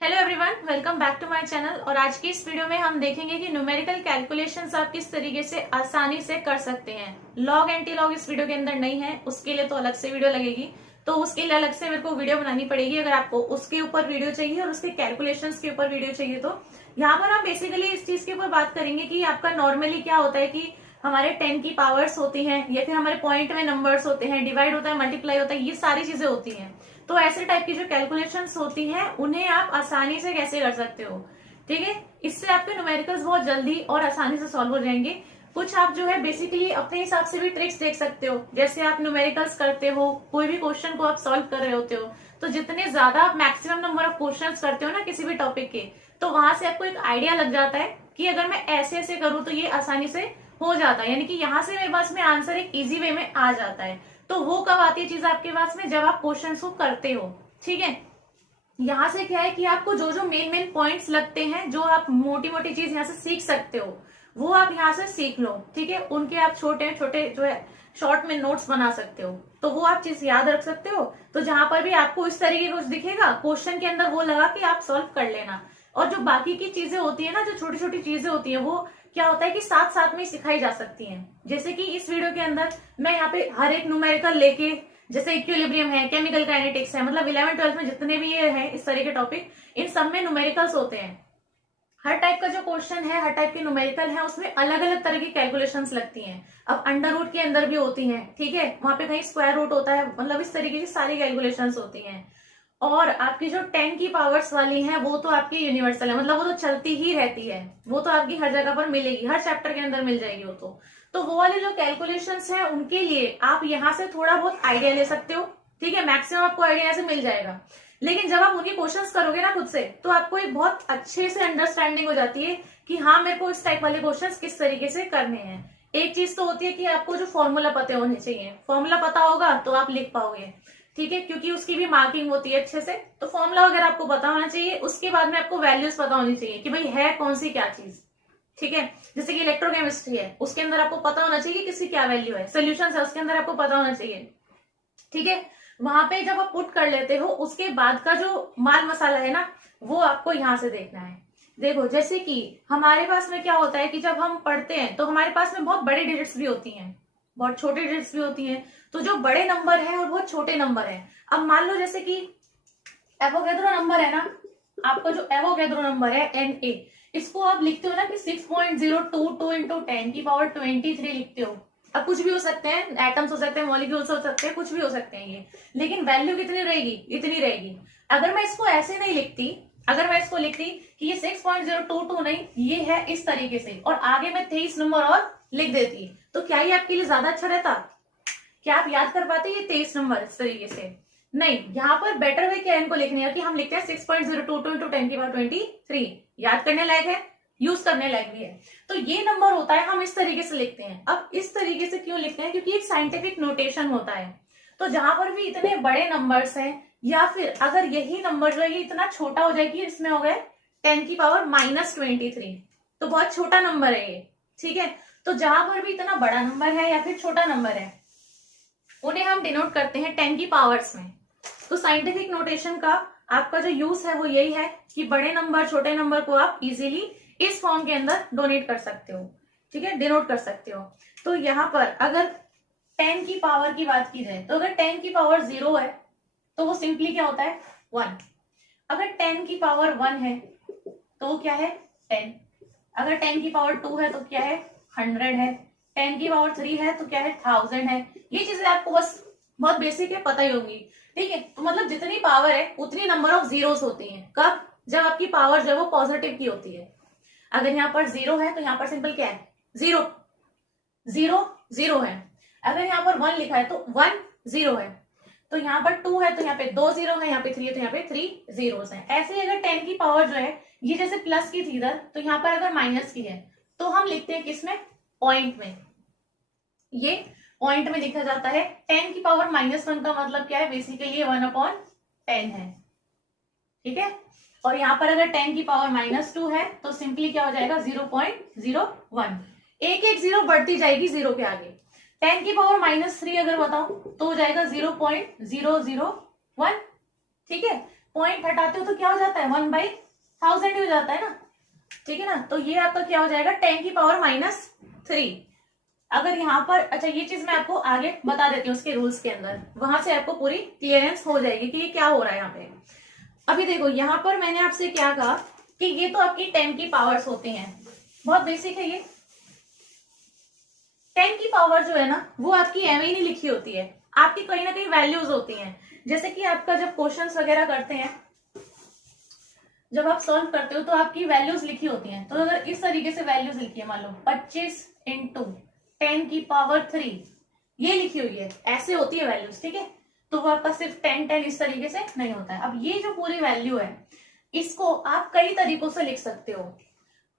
Hello everyone, welcome back to my channel. और आज की इस वीडियो में हम देखेंगे कि न्यूमेरिकल कैलकुलेशंस आप किस तरीके से आसानी से कर सकते हैं। लॉग एंटी लॉग इस वीडियो के अंदर नहीं है, उसके लिए तो अलग से वीडियो लगेगी, तो उसके लिए अलग से मेरे को वीडियो बनानी पड़ेगी। अगर आपको उसके ऊपर वीडियो चाहिए और उसके कैलकुलेशंस के ऊपर वीडियो चाहिए तो यहाँ पर हम बेसिकली इस चीज के ऊपर बात करेंगे कि आपका नॉर्मली क्या होता है कि हमारे 10 की पावर्स होती हैं या फिर हमारे पॉइंट में नंबर्स होते हैं, डिवाइड होता है, मल्टीप्लाई होता है, ये सारी चीजें होती हैं। तो ऐसे टाइप की जो कैलकुलेशंस होती हैं उन्हें आप आसानी से कैसे कर सकते हो। ठीक है, इससे आपके न्यूमेरिकल्स बहुत जल्दी और आसानी से सॉल्व हो जाएंगे। कुछ आप जो है बेसिकली अपने हिसाब से भी ट्रिक्स देख सकते हो। जैसे आप न्यूमेरिकल्स करते हो, कोई भी क्वेश्चन को आप सॉल्व कर रहे होते हो, तो जितने ज्यादा आप मैक्सिमम नंबर ऑफ क्वेश्चंस करते हो ना किसी भी टॉपिक के, तो वहां से आपको एक आइडिया लग जाता है कि अगर मैं ऐसे ऐसे करूँ तो ये आसानी से हो जाता है, यानी कि यहाँ से मेरे पास में आंसर एक इजी वे में आ जाता है। तो वो कब आती है चीज आपके पास में, जब आप क्वेश्चन को करते हो। ठीक है, यहाँ से क्या है कि आपको जो जो मेन मेन पॉइंट्स लगते हैं, जो आप मोटी मोटी चीज यहाँ से सीख सकते हो, वो आप यहाँ से सीख लो। ठीक है, उनके आप छोटे छोटे जो है शॉर्ट में नोट्स बना सकते हो, तो वो आप चीज याद रख सकते हो। तो जहां पर भी आपको इस तरीके का कुछ दिखेगा क्वेश्चन के अंदर, वो लगा कि आप सॉल्व कर लेना। और जो बाकी की चीजें होती है ना, जो छोटी छोटी चीजें होती है, वो क्या होता है कि साथ साथ में सिखाई जा सकती हैं। जैसे कि इस वीडियो के अंदर मैं यहाँ पे हर एक न्यूमेरिकल लेके, जैसे इक्विलिब्रियम है, केमिकल काइनेटिक्स है, मतलब 11th 12th में जितने भी ये है इस तरह के टॉपिक, इन सब में न्यूमेरिकल्स होते हैं। हर टाइप का जो क्वेश्चन है, हर टाइप के न्यूमेरिकल है, उसमें अलग अलग तरह की कैलकुलेशंस लगती हैं। अब अंडर रूट के अंदर भी होती हैं, ठीक है, वहां पे कहीं स्क्वायर रूट होता है, मतलब इस तरीके की सारी कैलकुलेशंस होती हैं। और आपकी जो 10 की पावर्स वाली है वो तो आपकी यूनिवर्सल है, मतलब वो तो चलती ही रहती है, वो तो आपकी हर जगह पर मिलेगी, हर चैप्टर के अंदर मिल जाएगी वो तो वो वाली जो कैलकुलेशंस है उनके लिए आप यहाँ से थोड़ा बहुत आइडिया ले सकते हो। ठीक है, मैक्सिमम आपको आइडिया यहाँ से मिल जाएगा। लेकिन जब आप उनकी क्वेश्चंस करोगे ना खुद से, तो आपको एक बहुत अच्छे से अंडरस्टैंडिंग हो जाती है कि हाँ, मेरे को इस टाइप वाले क्वेश्चंस किस तरीके से करने हैं। एक चीज तो होती है कि आपको जो फॉर्मूला पता होने चाहिए, फॉर्मूला पता होगा तो आप लिख पाओगे। ठीक है, क्योंकि उसकी भी मार्किंग होती है अच्छे से, तो फॉर्मूला वगैरह आपको पता होना चाहिए। उसके बाद में आपको वैल्यूज पता होनी चाहिए कि भाई है कौन सी क्या चीज। ठीक है, जैसे कि इलेक्ट्रोकेमिस्ट्री है, उसके अंदर आपको पता होना चाहिए किसकी क्या वैल्यू है। सोल्यूशन है, उसके अंदर आपको पता होना चाहिए। ठीक है, वहां पे जब आप पुट कर लेते हो, उसके बाद का जो माल मसाला है ना, वो आपको यहां से देखना है। देखो, जैसे कि हमारे पास में क्या होता है कि जब हम पढ़ते हैं तो हमारे पास में बहुत बड़ी डिजिट्स भी होती हैं, बहुत छोटी डिजिट्स भी होती हैं। तो जो बड़े नंबर है और बहुत छोटे नंबर है, अब मान लो जैसे कि एवोगैड्रो नंबर है ना, आपका जो एवोगैड्रो नंबर है Na, इसको आप लिखते हो ना कि 6.022 इंटू 10⁻23 लिखते हो। अब कुछ भी हो सकते हैं, एटम्स हो सकते हैं, मॉलिक्यूल्स हो सकते हैं, कुछ भी हो सकते हैं ये, लेकिन वैल्यू कितनी रहेगी, इतनी रहेगी। अगर मैं इसको ऐसे नहीं लिखती, अगर मैं इसको लिखती कि ये 6.022 नहीं, ये है इस तरीके से, और आगे मैं 23 नंबर और लिख देती, तो क्या ये आपके लिए ज्यादा अच्छा रहता? क्या आप याद कर पाते ये 23 नंबर इस तरीके से? नहीं, यहाँ पर बेटर वे क्या है इनको लिखने का कि हम लिखते हैं 6.022 इंटू 10⁻23। याद करने लायक है, यूज करने लायक भी है। तो ये नंबर होता है, हम इस तरीके से लिखते हैं। अब इस तरीके से क्यों लिखते हैं? क्योंकि एक साइंटिफिक नोटेशन होता है। तो जहां पर भी इतने बड़े नंबर्स हैं, या फिर अगर यही नंबर जो है ये इतना छोटा हो जाएगी, इसमें हो गए 10⁻⁻23, तो बहुत छोटा नंबर है ये। ठीक है, तो जहां पर भी इतना बड़ा नंबर है या फिर छोटा नंबर है, उन्हें हम डिनोट करते हैं 10 की पावर्स में। तो साइंटिफिक नोटेशन का आपका जो यूज है वो यही है कि बड़े नंबर छोटे नंबर को आप इजीली इस फॉर्म के अंदर डोनेट कर सकते हो। ठीक है, डिनोट कर सकते हो। तो यहाँ पर अगर 10 की पावर की बात की जाए, तो अगर 10 की पावर 0 है तो वो सिंपली क्या होता है, 1। अगर 10 की पावर 1 है तो वो क्या है, 10। अगर 10 की पावर 2 है तो क्या है, 100 है। 10 की पावर 3 है तो क्या है, 1000 है। ये चीजें आपको बस बहुत बेसिक है, पता ही होंगी। ठीक है, तो मतलब जितनी पावर है उतनी नंबर ऑफ जीरोस होती हैं। कब? जब आपकी पावर जो है वो पॉजिटिव की होती है। अगर यहाँ पर 0 है तो यहाँ पर सिंपल क्या है, 0 0 0 है। अगर यहाँ पर 1 लिखा है तो 1 0 है। तो यहाँ पर 2 है तो यहाँ पे 2 0 है, यहाँ पे 3 है तो यहाँ पे 3 जीरोस हैं। ऐसे ही अगर 10 की पावर जो है ये जैसे प्लस की थी इधर, तो यहाँ पर अगर माइनस की है तो हम लिखते हैं किसमें, पॉइंट में। ये पॉइंट में लिखा जाता है। 10 की पावर -1 का मतलब क्या है, बेसिकली ये 1/10 है। ठीक है, और यहाँ पर अगर 10 की पावर -2 है तो सिंपली क्या हो जाएगा, 0.01। एक एक जीरो बढ़ती जाएगी जीरो के आगे। 10 की पावर -3 अगर बताओ तो हो जाएगा 0.001। ठीक है, पॉइंट हटाते हो तो क्या हो जाता है 1/1000 ही हो जाता है ना, ठीक है ना। तो ये आपका क्या हो जाएगा 10 की पावर -3। अगर यहाँ पर, अच्छा ये चीज मैं आपको आगे बता देती हूँ उसके रूल्स के अंदर, वहां से आपको पूरी क्लियरेंस हो जाएगी कि ये क्या हो रहा है यहाँ पे। अभी देखो यहाँ पर मैंने आपसे क्या कहा कि ये तो आपकी 10 की पावर्स होती हैं, बहुत बेसिक है ये। 10 की पावर जो है ना वो आपकी एवं ही नहीं लिखी होती है, आपकी कहीं ना कहीं वैल्यूज होती हैं। जैसे कि आपका जब क्वेश्चंस वगैरह करते हैं, जब आप सॉल्व करते हो तो आपकी वैल्यूज लिखी होती हैं। तो अगर इस तरीके से वैल्यूज लिखी है, मान लो 25 इंटू 10 की पावर 3, ये लिखी हुई है, ऐसे होती है वैल्यूज, ठीक है। तो वो आपका सिर्फ 10 इस तरीके से नहीं होता है। अब ये जो पूरी वैल्यू है इसको आप कई तरीकों से लिख सकते हो।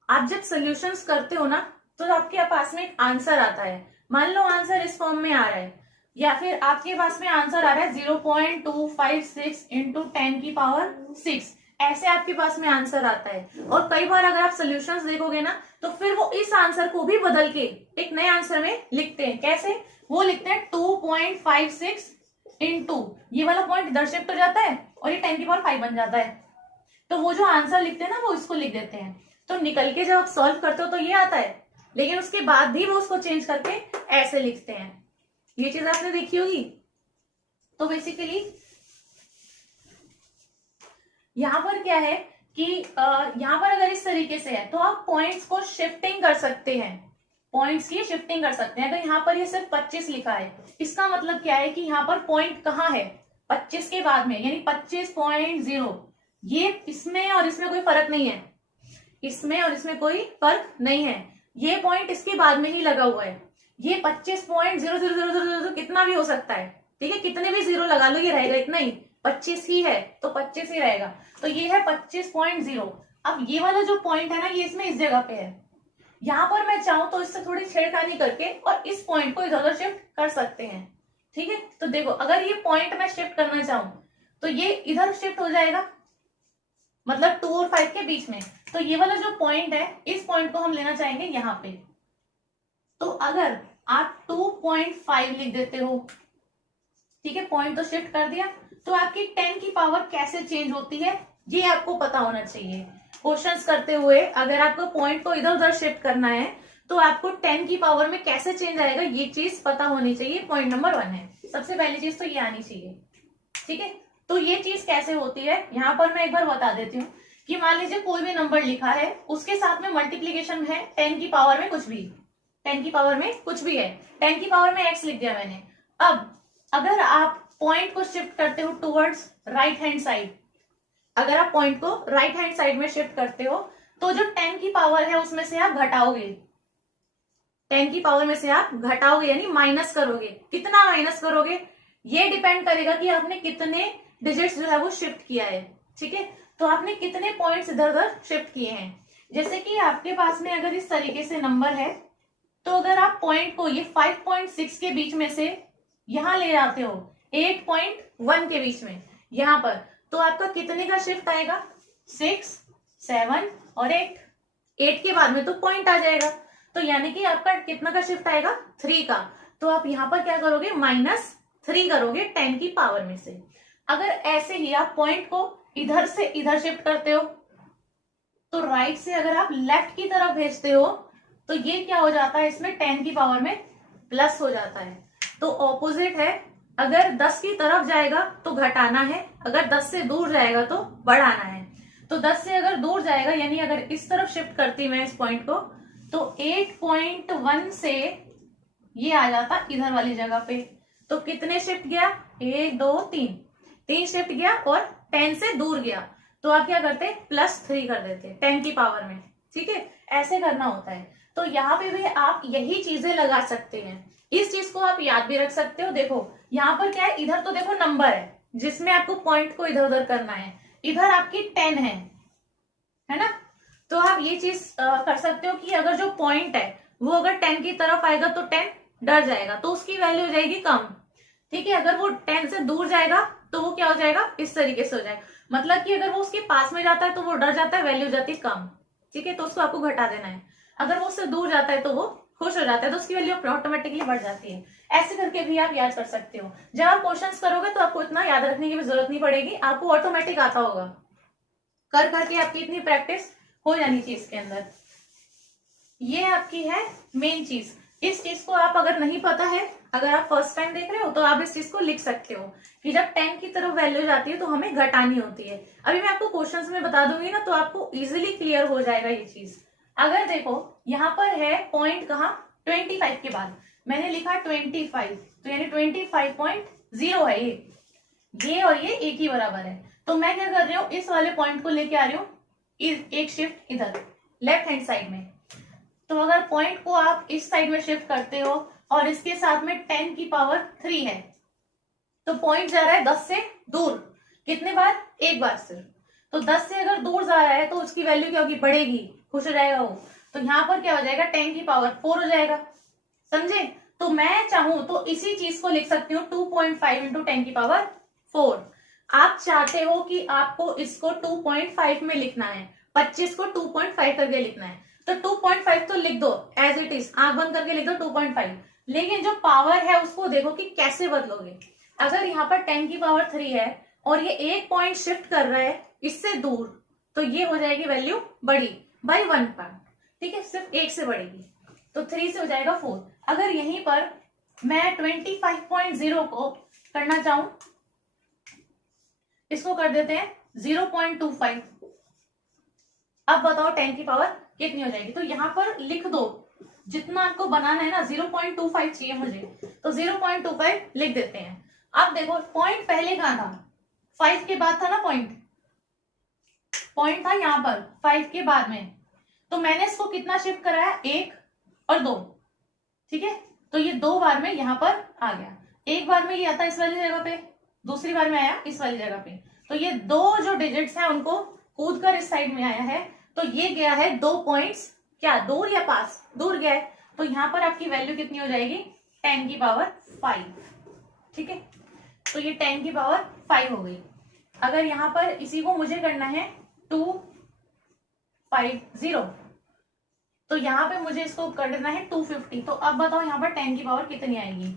आप जब सोल्यूशंस करते हो ना तो आपके पास में एक आंसर आता है, मान लो आंसर इस फॉर्म में आ रहा है, या फिर आपके पास में आंसर आ रहा है 0.256 इंटू 10 की पावर 6, ऐसे आपके पास में आंसर आता है। और कई बार अगर आप सोल्यूशंस देखोगे ना तो फिर वो इस आंसर को भी बदल के एक नए आंसर में लिखते हैं। कैसे? वो लिखते हैं 2.56 इंटू, ये वाला पॉइंट इधर शिफ्ट हो जाता है और ये 10 की पावर 5 बन जाता है। तो वो जो आंसर लिखते हैं ना वो इसको लिख देते हैं। तो निकल के जब आप सॉल्व करते हो तो ये आता है, लेकिन उसके बाद भी वो उसको चेंज करके ऐसे लिखते हैं। ये चीज आपने देखी होगी। तो बेसिकली यहां पर क्या है कि यहां पर अगर इस तरीके से है तो आप पॉइंट्स को शिफ्टिंग कर सकते हैं, पॉइंट्स की शिफ्टिंग कर सकते हैं। अगर यहाँ पर ये सिर्फ 25 लिखा है, इसका मतलब क्या है कि यहाँ पर पॉइंट कहाँ है 25 के बाद में, यानी 25.0। ये इसमें और इसमें कोई फर्क नहीं है, इसमें और इसमें कोई फर्क नहीं है, ये पॉइंट इसके बाद में ही लगा हुआ है। ये 25.00000 कितना भी हो सकता है, ठीक है, कितने भी जीरो लगा लो ये रहेगा इतना ही, 25 ही है तो 25 ही रहेगा। तो ये है 25.0। अब ये वाला जो पॉइंट है ना ये इसमें इस जगह पे है, यहां पर मैं चाहूं तो इससे थोड़ी छेड़खानी करके और इस पॉइंट को इधर उधर शिफ्ट कर सकते हैं, ठीक है। तो देखो अगर ये पॉइंट मैं शिफ्ट करना चाहूं तो ये इधर शिफ्ट हो जाएगा, मतलब 2 और 5 के बीच में। तो ये वाला जो पॉइंट है इस पॉइंट को हम लेना चाहेंगे यहाँ पे। तो अगर आप 2.5 लिख देते हो, ठीक है, पॉइंट तो शिफ्ट कर दिया, तो आपकी 10 की पावर कैसे चेंज होती है ये आपको पता होना चाहिए। क्वेश्चंस करते हुए अगर आपको पॉइंट को इधर उधर शिफ्ट करना है तो आपको 10 की पावर में कैसे चेंज आएगा ये चीज पता होनी चाहिए। पॉइंट नंबर 1 है, सबसे पहली चीज तो ये आनी चाहिए, ठीक है। तो ये चीज कैसे होती है यहाँ पर मैं एक बार बता देती हूँ कि मान लीजिए कोई भी नंबर लिखा है उसके साथ में मल्टीप्लीकेशन है 10 की पावर में कुछ भी, 10 की पावर में कुछ भी है, 10 की पावर में x लिख दिया मैंने। अब अगर आप पॉइंट को शिफ्ट करते हो टुवर्ड्स राइट हैंड साइड, अगर आप पॉइंट को राइट हैंड साइड में शिफ्ट करते हो तो जो 10 की पावर है उसमें से आप घटाओगे, 10 की पावर में से आप घटाओगे यानी माइनस करोगे। कितना माइनस करोगे ये डिपेंड करेगा कि आपने कितने डिजिट्स जो है वो शिफ्ट किया है, ठीक है। तो आपने कितने पॉइंट्स इधर उधर शिफ्ट किए हैं। जैसे कि आपके पास में अगर इस तरीके से नंबर है तो अगर आप पॉइंट को ये 5.6 के बीच में से यहां ले जाते हो 8.1 के बीच में यहां पर, तो आपका कितने का शिफ्ट आएगा 6, 7 और 8, 8 के बाद में तो पॉइंट आ जाएगा, तो यानी कि आपका कितना का शिफ्ट आएगा 3 का। तो आप यहां पर क्या करोगे -3 करोगे 10 की पावर में से। अगर ऐसे ही आप पॉइंट को इधर से इधर शिफ्ट करते हो तो राइट से अगर आप लेफ्ट की तरफ भेजते हो तो ये क्या हो जाता है इसमें 10 की पावर में प्लस हो जाता है। तो ऑपोजिट है, अगर 10 की तरफ जाएगा तो घटाना है, अगर 10 से दूर जाएगा तो बढ़ाना है। तो 10 से अगर दूर जाएगा यानी अगर इस तरफ शिफ्ट करती मैं इस पॉइंट को तो 8.1 से ये आ जाता इधर वाली जगह पे। तो कितने शिफ्ट गया 1 2 3 शिफ्ट गया और 10 से दूर गया, तो आप क्या करते +3 कर देते 10 की पावर में, ठीक है। ऐसे करना होता है। तो यहाँ पे भी आप यही चीजें लगा सकते हैं, इस चीज को आप याद भी रख सकते हो। देखो यहाँ पर क्या है, इधर तो देखो नंबर है जिसमें आपको पॉइंट को इधर उधर करना है, इधर आपकी 10 है ना। तो आप ये चीज कर सकते हो कि अगर जो पॉइंट है वो अगर 10 की तरफ आएगा तो 10 डर जाएगा तो उसकी वैल्यू हो जाएगी कम, ठीक है। अगर वो 10 से दूर जाएगा तो वो क्या हो जाएगा इस तरीके से हो जाएगा, मतलब कि अगर वो उसके पास में जाता है तो वो डर जाता है, वैल्यू हो जाती है कम, ठीक है। तो उसको आपको घटा देना है। अगर वो उससे दूर जाता है तो वो खुश हो जाता है तो उसकी वैल्यू ऑटोमेटिकली बढ़ जाती है। ऐसे करके भी आप याद कर सकते हो। जब आप क्वेश्चंस करोगे तो आपको इतना याद रखने की भी जरूरत नहीं पड़ेगी, आपको ऑटोमेटिक आता होगा, कर करके आपकी इतनी प्रैक्टिस हो जानी चाहिए इसके अंदर। ये आपकी है मेन चीज। इस चीज को आप अगर नहीं पता है, अगर आप फर्स्ट टाइम देख रहे हो तो आप इस चीज को लिख सकते हो कि जब 10 की तरफ वैल्यू जाती है तो हमें घटानी होती है। अभी मैं आपको क्वेश्चंस में बता दूंगी ना तो आपको इजीली क्लियर हो जाएगा ये चीज। अगर देखो यहाँ पर है पॉइंट कहाँ, 25 के बाद मैंने लिखा 25, तो यानी 25.0 है ये और ये एक ही बराबर है। तो मैं क्या कर रही हूँ, इस वाले पॉइंट को लेके आ रही हूँ एक शिफ्ट इधर लेफ्ट हैंड साइड में। तो अगर पॉइंट को आप इस साइड में शिफ्ट करते हो और इसके साथ में 10 की पावर 3 है, तो पॉइंट जा रहा है 10 से दूर। कितने बार? एक बार सिर्फ। तो 10 से अगर दूर जा रहा है तो उसकी वैल्यू क्या होगी, बढ़ेगी, खुश हो जाएगा वो। तो यहाँ पर क्या हो जाएगा, 10 की पावर 4 हो जाएगा। समझे? तो मैं चाहूं तो इसी चीज को लिख सकती हूँ 2.5 इंटू 10 की पावर 4। आप चाहते हो कि आपको इसको 2.5 में लिखना है, 25 को 2.5 करके लिखना है, तो 2.5 तो लिख दो एज इट इज, आंख बंद करके लिख दो 2.5। लेकिन जो पावर है उसको देखो कि कैसे बदलोगे। अगर यहाँ पर 10 की पावर 3 है और ये एक पॉइंट शिफ्ट कर रहा है इससे दूर, तो ये हो जाएगी वैल्यू बड़ी बाई 1 पॉइंट। ठीक है, सिर्फ एक से बढ़ेगी, तो 3 से हो जाएगा 4। अगर यहीं पर मैं 25.0 को करना चाहूं, इसको कर देते हैं 0.25। अब बताओ 10 की पावर कितनी हो जाएगी। तो यहाँ पर लिख दो जितना आपको बनाना है ना, 0.25 चाहिए मुझे, तो 0.25 लिख देते हैं। अब देखो पॉइंट पहले कहाँ था, 5 के बाद था ना, पॉइंट था यहाँ पर 5 के बाद में। तो मैंने इसको कितना शिफ्ट कराया, 1 और 2। ठीक है, तो ये 2 बार में यहाँ पर आ गया। एक बार में ये आता इस वाली जगह पे, दूसरी बार में आया इस वाली जगह पे। तो ये 2 जो डिजिट्स हैं उनको कूद कर इस साइड में आया है, तो ये गया है 2 पॉइंट्स क्या दूर या पास, दूर गया है। तो यहाँ पर आपकी वैल्यू कितनी हो जाएगी, 10 की पावर 5। ठीक है, तो ये 10 की पावर 5 हो गई। अगर यहाँ पर इसी को मुझे करना है 250, तो यहाँ पे मुझे इसको कर देना है 250। तो अब बताओ यहाँ पर 10 की पावर कितनी आएगी,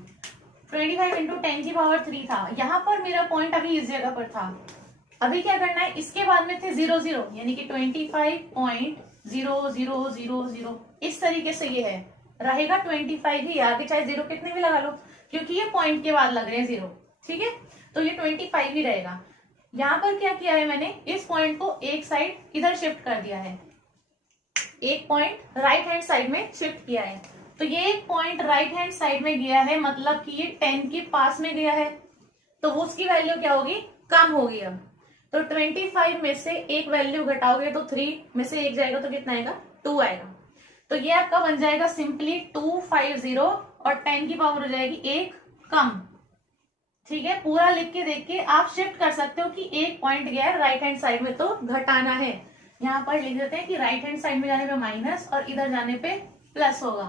25 इंटू 10 की पावर 3 था। यहाँ पर मेरा पॉइंट अभी इस जगह पर था। अभी क्या करना है, इसके बाद में थे 0 0, यानी कि 25.0000, इस तरीके से ये है रहेगा 25 ही, आगे चाहे 0 कितने भी लगा लो, क्योंकि ये पॉइंट के बाद लग रहे हैं 0। ठीक है, तो ये 25 ही रहेगा। यहाँ पर क्या किया है मैंने, इस पॉइंट को एक साइड इधर शिफ्ट कर दिया है, एक पॉइंट राइट हैंड साइड में शिफ्ट किया है। तो ये एक पॉइंट राइट हैंड साइड में गया है, मतलब कि ये 10 के पास में गया है, तो उसकी वैल्यू क्या होगी, कम होगी। अब तो 25 में से एक वैल्यू घटाओगे तो 3 में से एक जाएगा तो कितना आएगा, 2 आएगा। तो ये आपका बन जाएगा सिंपली 250 और 10 की पावर हो जाएगी 1 कम। ठीक है, पूरा लिख के देख के आप शिफ्ट कर सकते हो कि एक पॉइंट गया है राइट हैंड साइड में तो घटाना है। यहाँ पर लिख देते हैं कि राइट हैंड साइड में जाने पे माइनस और इधर जाने पे प्लस होगा।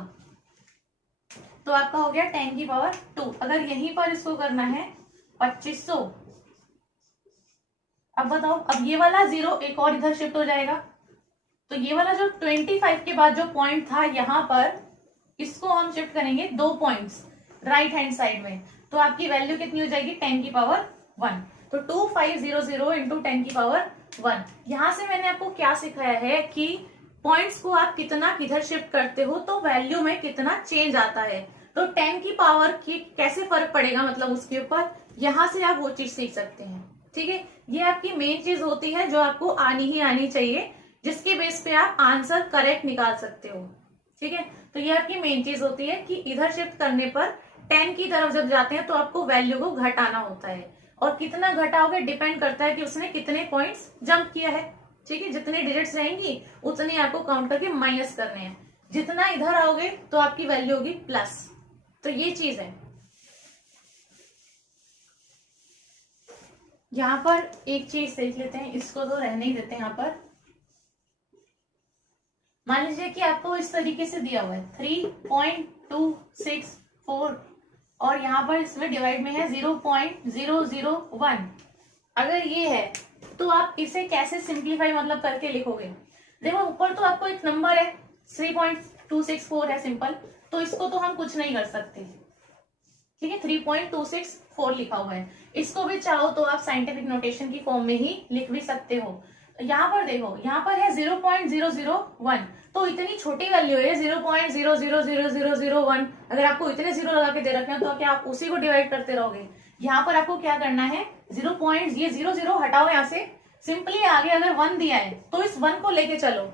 तो आपका हो गया 10 की पावर 2। अगर यहीं पर इसको करना है 2500, अब बताओ, अब ये वाला 0 एक और इधर शिफ्ट हो जाएगा, तो ये वाला जो 25 के बाद जो पॉइंट था यहाँ पर, इसको हम शिफ्ट करेंगे 2 पॉइंट्स राइट हैंड साइड में, तो आपकी वैल्यू कितनी हो जाएगी, 10 की पावर 1। तो 2500 इंटू 10 की पावर 1। यहां से मैंने आपको क्या सिखाया है कि पॉइंट्स को आप कितना किधर शिफ्ट करते हो तो वैल्यू में कितना चेंज आता है। तो 10 की पावर की कैसे फर्क पड़ेगा, मतलब उसके ऊपर, यहां से आप वो चीज सीख सकते हैं। ठीक है, ये आपकी मेन चीज होती है जो आपको आनी ही आनी चाहिए, जिसके बेस पे आप आंसर करेक्ट निकाल सकते हो। ठीक है, तो ये आपकी मेन चीज होती है कि इधर शिफ्ट करने पर 10 की तरफ जब जाते हैं तो आपको वैल्यू को घटाना होता है, और कितना घटाओगे डिपेंड करता है कि उसने कितने पॉइंट्स जंप किया है। ठीक है, जितने डिजिट्स रहेंगी उतने आपको काउंट करके माइनस करने हैं, जितना इधर आओगे तो आपकी वैल्यू होगी प्लस। तो ये चीज है। यहाँ पर एक चीज देख लेते हैं, इसको तो रहने ही देते हैं। यहाँ पर मान लीजिए कि आपको इस तरीके से दिया हुआ है 3.264 और यहाँ पर इसमें डिवाइड में है 0.001। अगर ये है तो आप इसे कैसे सिंप्लीफाई मतलब करके लिखोगे। देखो ऊपर तो आपको एक नंबर है, 3.264 है सिंपल, तो इसको तो हम कुछ नहीं कर सकते, ठीक है। 3.264 लिखा हुआ है, इसको भी चाहो तो आप साइंटिफिक नोटेशन की फॉर्म में ही लिख भी सकते हो। यहाँ पर देखो, यहाँ पर है 0.001, तो इतनी छोटी वैल्यू है 0.0000001। अगर आपको इतने जीरो लगा के दे रखे हैं तो क्या आप उसी को डिवाइड करते रहोगे? यहाँ पर आपको क्या करना है, 0. ये 0 हटाओ यहाँ से, सिंपली आगे अगर 1 दिया है तो इस 1 को लेके चलो,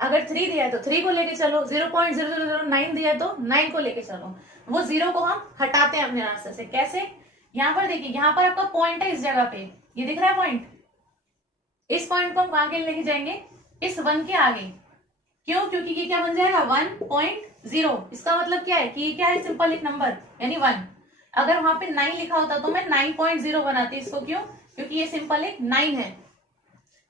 अगर 3 दिया है तो 3 को लेके चलो, 0.0009 दिया है तो 9 को लेके चलो। वो 0 को हम हटाते हैं अपने रास्ते से। कैसे? यहाँ पर देखिए, यहाँ पर आपका पॉइंट है इस जगह पे, ये दिख रहा है पॉइंट, इस पॉइंट को हम आगे लेके जाएंगे, इस 1 के आगे। क्यों? क्योंकि ये क्या बन जाएगा 1.0। इसका मतलब क्या है कि ये क्या है, सिंपल एक नंबर यानी 1। अगर वहां पे 9 लिखा होता तो मैं 9.0 बनाती इसको। क्यों? क्योंकि ये सिंपल एक 9 है,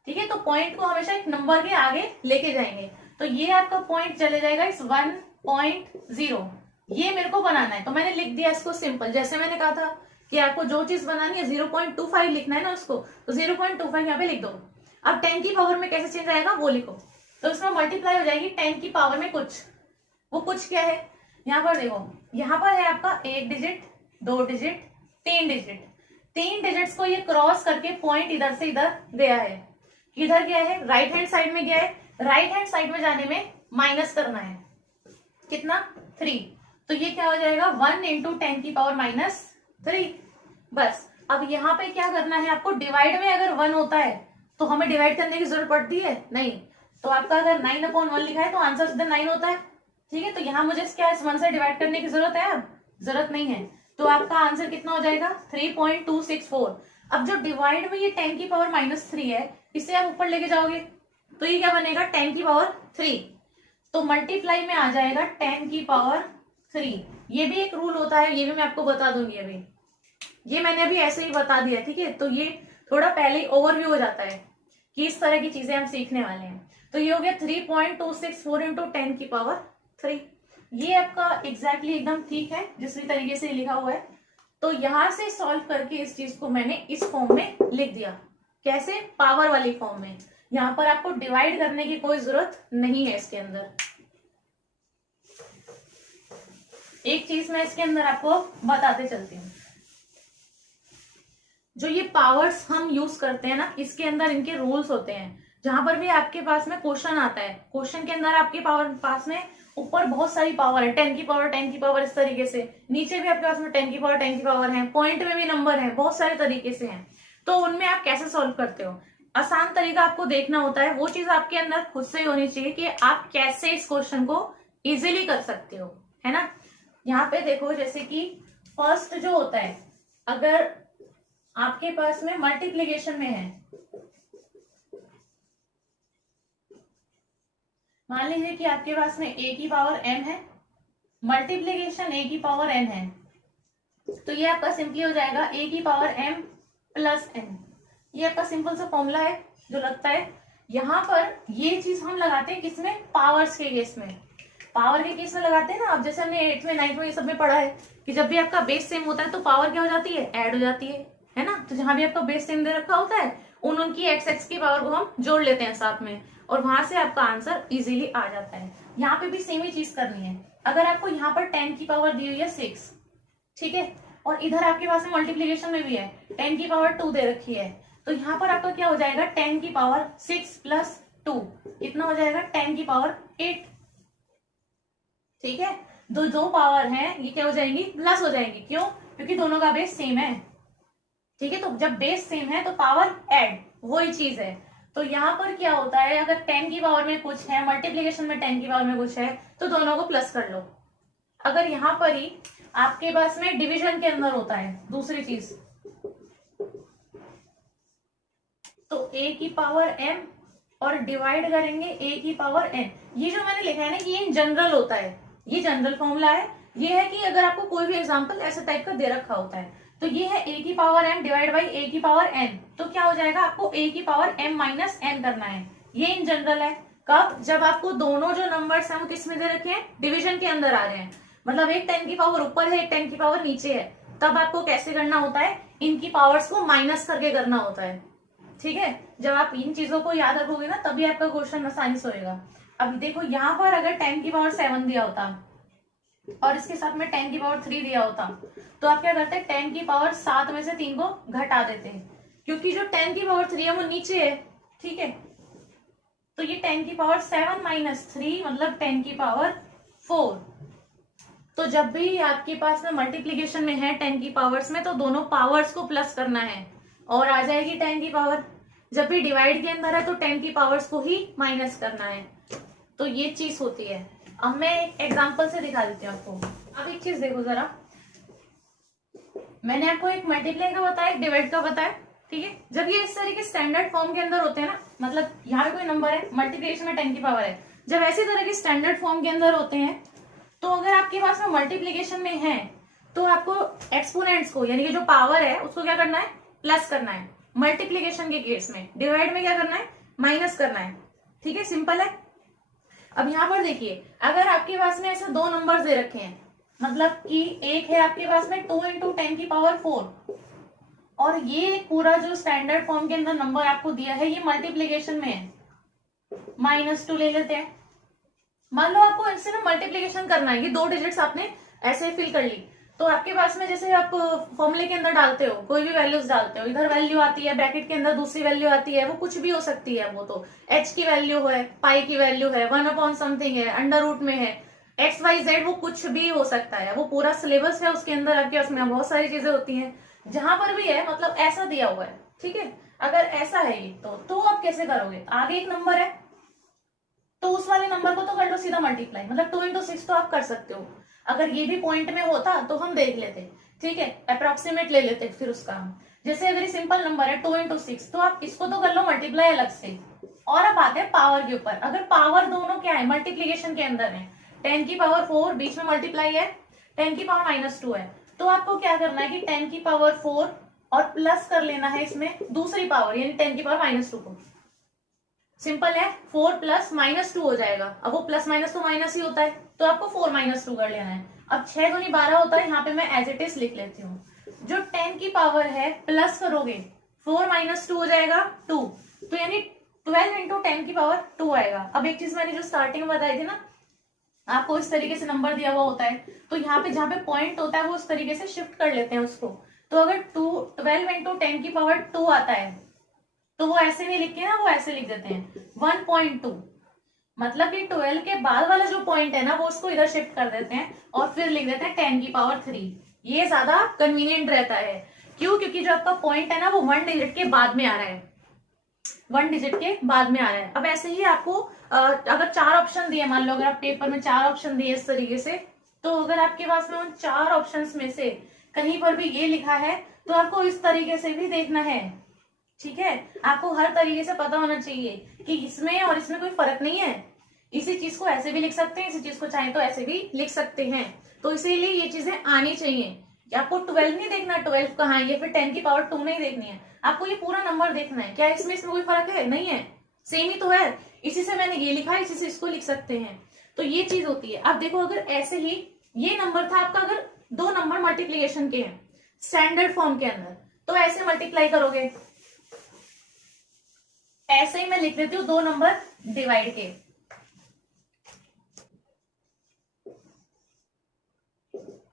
ठीक है। तो पॉइंट को हमेशा एक नंबर के आगे लेके जाएंगे, तो ये आपका पॉइंट चले जाएगा इस 1.0। ये मेरे को बनाना है तो मैंने लिख दिया इसको सिंपल। जैसे मैंने कहा था कि आपको जो चीज बनानी है 0.25 लिखना है ना उसको, तो 0.25 यहाँ पे लिख दो। अब 10 की पावर में कैसे चेंज आएगा वो लिखो, तो इसमें मल्टीप्लाई हो जाएगी 10 की पावर में कुछ। वो कुछ क्या है, यहाँ पर देखो, यहाँ पर है आपका 1 डिजिट, 2 डिजिट, 3 डिजिट। 3 डिजिट्स को ये क्रॉस करके पॉइंट इधर से इधर गया है। किधर गया है? राइट हैंड साइड में गया है। राइट हैंड साइड में जाने में माइनस करना है, कितना? 3। तो ये क्या हो जाएगा 1 इंटू 10 की पावर -3। बस अब यहाँ पे क्या करना है आपको, डिवाइड में अगर 1 होता है तो हमें डिवाइड करने की जरूरत पड़ती है नहीं। तो आपका अगर 9/1 लिखा है तो आंसर सीधा 9 होता है, ठीक है। तो यहाँ मुझे क्या इस 1 से डिवाइड करने की जरूरत है? अब जरूरत नहीं है, तो आपका आंसर कितना हो जाएगा 3.264। अब जो डिवाइड में ये 10 की पावर -3 है, इसे आप ऊपर लेके जाओगे तो ये क्या बनेगा 10 की पावर 3। तो मल्टीप्लाई में आ जाएगा 10 की पावर 3। ये भी एक रूल होता है, ये भी मैं आपको बता दूंगी अभी। ये मैंने अभी ऐसे ही बता दिया, ठीक है। तो ये थोड़ा पहले ही ओवरव्यू हो जाता है कि इस तरह की चीजें हम सीखने वाले हैं। तो ये हो गया 3.264 इंटू 10 की पावर 3। ये आपका एग्जैक्टली एकदम ठीक है जिस भी तरीके से लिखा हुआ है। तो यहां से सॉल्व करके इस चीज को मैंने इस फॉर्म में लिख दिया। कैसे? पावर वाली फॉर्म में। यहाँ पर आपको डिवाइड करने की कोई जरूरत नहीं है इसके अंदर। एक चीज मैं इसके अंदर आपको बताते चलती हूँ, जो ये पावर्स हम यूज करते हैं ना, इसके अंदर इनके रूल्स होते हैं। जहां पर भी आपके पास में क्वेश्चन आता है, क्वेश्चन के अंदर आपके पास में ऊपर बहुत सारी पावर है, 10 की पावर 10 की पावर इस तरीके से, नीचे भी आपके पास में 10 की पावर 10 की पावर है, पॉइंट में भी नंबर है, बहुत सारे तरीके से हैं। तो उनमें आप कैसे सॉल्व करते हो? आसान तरीका आपको देखना होता है, वो चीज आपके अंदर खुद से ही होनी चाहिए कि आप कैसे इस क्वेश्चन को इजीली कर सकते हो, है ना। यहाँ पे देखो, जैसे कि फर्स्ट जो होता है, अगर आपके पास में मल्टीप्लीकेशन में है, मान लीजिए कि आपके पास में a की पावर m है, मल्टीप्लीकेशन a की पावर n है, तो ये आपका सिंपली हो जाएगा a की पावर m प्लस n। ये आपका सिंपल सा फॉर्मूला है जो लगता है। यहाँ पर ये चीज हम लगाते हैं किसमें? पावर्स के केस में। पावर के केस में लगाते हैं ना। अब जैसे हमने 8th में 9th में ये सब में पढ़ा है कि जब भी आपका बेस सेम होता है तो पावर क्या हो जाती है? ऐड हो जाती है ना। तो जहां भी आपका बेस सेम दे रखा होता है उनकी एक्स की पावर को हम जोड़ लेते हैं साथ में, और वहां से आपका आंसर इजीली आ जाता है। यहाँ पे भी सेम ही चीज करनी है। अगर आपको यहाँ पर 10 की पावर दी हुई है 6, ठीक है, और इधर आपके पास में मल्टीप्लीकेशन में भी है 10 की पावर 2 दे रखी है, तो यहाँ पर आपका क्या हो जाएगा 10 की पावर 6 प्लस 2 कितना हो जाएगा 10 की पावर 8, ठीक है। दो पावर है ये क्या हो जाएंगी? प्लस हो जाएंगी। क्यों? क्योंकि दोनों का बेस सेम है, ठीक है। तो जब बेस सेम है तो पावर ऐड, वही चीज है। तो यहाँ पर क्या होता है, अगर 10 की पावर में कुछ है, मल्टीप्लीकेशन में 10 की पावर में कुछ है, तो दोनों को प्लस कर लो। अगर यहाँ पर ही आपके पास में डिवीजन के अंदर होता है दूसरी चीज, तो a की पावर m और डिवाइड करेंगे a की पावर n। ये जो मैंने लिखा है ना, ये जनरल होता है, ये जनरल फॉर्मूला है। ये है कि अगर आपको कोई भी एग्जांपल ऐसे टाइप का दे रखा होता है, तो ये है a की power m divide by a की पावर n, तो क्या हो जाएगा? आपको a की पावर m माइनस n करना है। ये इन जनरल है। कब? जब आपको दोनों जो नंबर्स हैं वो किस में दे रखे हैं? डिवीजन के अंदर आ रहे हैं। मतलब एक 10 की पावर ऊपर है, एक 10 की पावर नीचे है, तब आपको कैसे करना होता है? इनकी पावर्स को माइनस करके करना होता है। ठीक है, जब आप इन चीजों को याद रखोगे ना तभी आपका क्वेश्चन आसानी से होएगा। अब देखो यहाँ पर अगर 10 की पावर 7 दिया होता और इसके साथ में 10 की पावर 3 दिया होता तो आप क्या करते हैं, 10 की पावर 7 में से 3 को घटा देते हैं, क्योंकि जो 10 की पावर 3 है वो नीचे है। ठीक है, तो ये 10 की पावर 7 माइनस 3 मतलब 10 की पावर 4। तो जब भी आपके पास में मल्टीप्लीकेशन में है 10 की पावर्स में, तो दोनों पावर्स को प्लस करना है और आ जाएगी 10 की पावर। जब भी डिवाइड के अंदर है तो 10 की पावर्स को ही माइनस करना है। तो ये चीज होती है। अब मैं एक एग्जांपल से दिखा देती हूँ आपको। अब एक चीज देखो जरा, मैंने आपको एक मल्टीप्लाई का बताया, एक डिवाइड का बताया। ठीक है, जब ये इस तरह के स्टैंडर्ड फॉर्म के अंदर होते हैं ना, मतलब यहाँ पे कोई नंबर है, मल्टीप्लिकेशन में 10 की पावर है, जब ऐसी तरह के स्टैंडर्ड फॉर्म के अंदर होते हैं तो अगर आपके पास में मल्टीप्लिकेशन में है तो आपको एक्सपोनेंट्स को यानी कि जो पावर है उसको क्या करना है, प्लस करना है। मल्टीप्लिकेशन के केस में, डिवाइड में क्या करना है, माइनस करना है। ठीक है, सिंपल है। अब यहाँ पर देखिए, अगर आपके पास में ऐसे दो नंबर्स दे रखे हैं, मतलब कि एक है आपके पास में 2 इंटू 10 की पावर 4 और ये पूरा जो स्टैंडर्ड फॉर्म के अंदर नंबर आपको दिया है ये मल्टीप्लिकेशन में है, -2 ले लेते हैं। मान लो आपको इससे ना मल्टीप्लिकेशन करना है, ये 2 डिजिट्स आपने ऐसे फिल कर ली, तो आपके पास में जैसे आप फॉर्मूले के अंदर डालते हो, कोई भी वैल्यूज डालते हो, इधर वैल्यू आती है, ब्रैकेट के अंदर दूसरी वैल्यू आती है, वो कुछ भी हो सकती है। वो तो h की वैल्यू है, पाई की वैल्यू है, 1 अपॉन समथिंग है, अंडर रूट में है, एक्स वाई जेड, वो कुछ भी हो सकता है। वो पूरा सिलेबस है, उसके अंदर आपके पास में बहुत सारी चीजें होती हैं। जहां पर भी है मतलब ऐसा दिया हुआ है। ठीक है, अगर ऐसा है ये तो आप कैसे करोगे, आगे एक नंबर है तो उस वाले नंबर को तो कर लो सीधा मल्टीप्लाई, मतलब 2 इंटू 6 तो आप कर सकते हो। अगर ये भी पॉइंट में होता तो हम देख लेते, ठीक है, अप्रोक्सीमेट ले लेते फिर उसका हम। जैसे अगर ये सिंपल नंबर है 2 इंटू 6 तो आप इसको तो कर लो मल्टीप्लाई अलग से। और अब आते हैं पावर के ऊपर। अगर पावर दोनों क्या है, मल्टीप्लीकेशन के अंदर है, 10 की पावर 4 बीच में मल्टीप्लाई है, 10 की पावर -2 है, तो आपको क्या करना है कि 10 की पावर 4 और प्लस कर लेना है इसमें दूसरी पावर यानी 10 की पावर -2 को। सिंपल है, 4 प्लस -2 हो जाएगा। अब वो प्लस माइनस तो माइनस ही होता है, तो आपको 4 -2 कर लेना है। अब 6 दूनी 12 होता है, यहाँ पे मैं एज इट इज लिख लेती हूँ। जो 10 की पावर है प्लस करोगे 4 -2 हो जाएगा 2, तो यानी 12 इंटू 10 की पावर 2 आएगा। अब एक चीज मैंने जो स्टार्टिंग में बताई थी ना, आपको इस तरीके से नंबर दिया हुआ होता है तो यहाँ पे जहाँ पे पॉइंट होता है वो उस तरीके से शिफ्ट कर लेते हैं उसको। तो अगर 12 इंटू 10 की पावर 2 आता है तो वो ऐसे नहीं लिख के ना, वो ऐसे लिख देते हैं 1.2, मतलब कि 12 के बाद वाला जो पॉइंट है ना वो उसको इधर शिफ्ट कर देते हैं और फिर लिख देते हैं 10 की पावर 3। ये ज्यादा कन्वीनियंट रहता है। क्यों? क्योंकि जो आपका पॉइंट है ना वो 1 डिजिट के बाद में आ रहा है, 1 डिजिट के बाद में आ रहा है। अब ऐसे ही आपको अगर 4 ऑप्शन दिए, मान लो अगर आप पेपर में 4 ऑप्शन दिए इस तरीके से, तो अगर आपके पास में उन 4 ऑप्शंस में से कहीं पर भी ये लिखा है तो आपको इस तरीके से भी देखना है। ठीक है, आपको हर तरीके से पता होना चाहिए कि इसमें और इसमें कोई फर्क नहीं है। इसी चीज को ऐसे भी लिख सकते हैं, इसी चीज को चाहे तो ऐसे भी लिख सकते हैं। तो इसीलिए ये चीजें आनी चाहिए कि आपको 12 नहीं देखना 12 कहाँ है, ये फिर 10 की पावर 2 नहीं देखनी है, आपको ये पूरा नंबर देखना है। क्या इसमें कोई फर्क है? नहीं है, सेम ही तो है। इसी से मैंने ये लिखा है, इसी से इसको लिख सकते हैं। तो ये चीज होती है। अब देखो, अगर ऐसे ही ये नंबर था आपका, अगर 2 नंबर मल्टीप्लीकेशन के हैं स्टैंडर्ड फॉर्म के अंदर, तो ऐसे मल्टीप्लाई करोगे। ऐसे ही मैं लिख देती हूँ 2 नंबर डिवाइड के।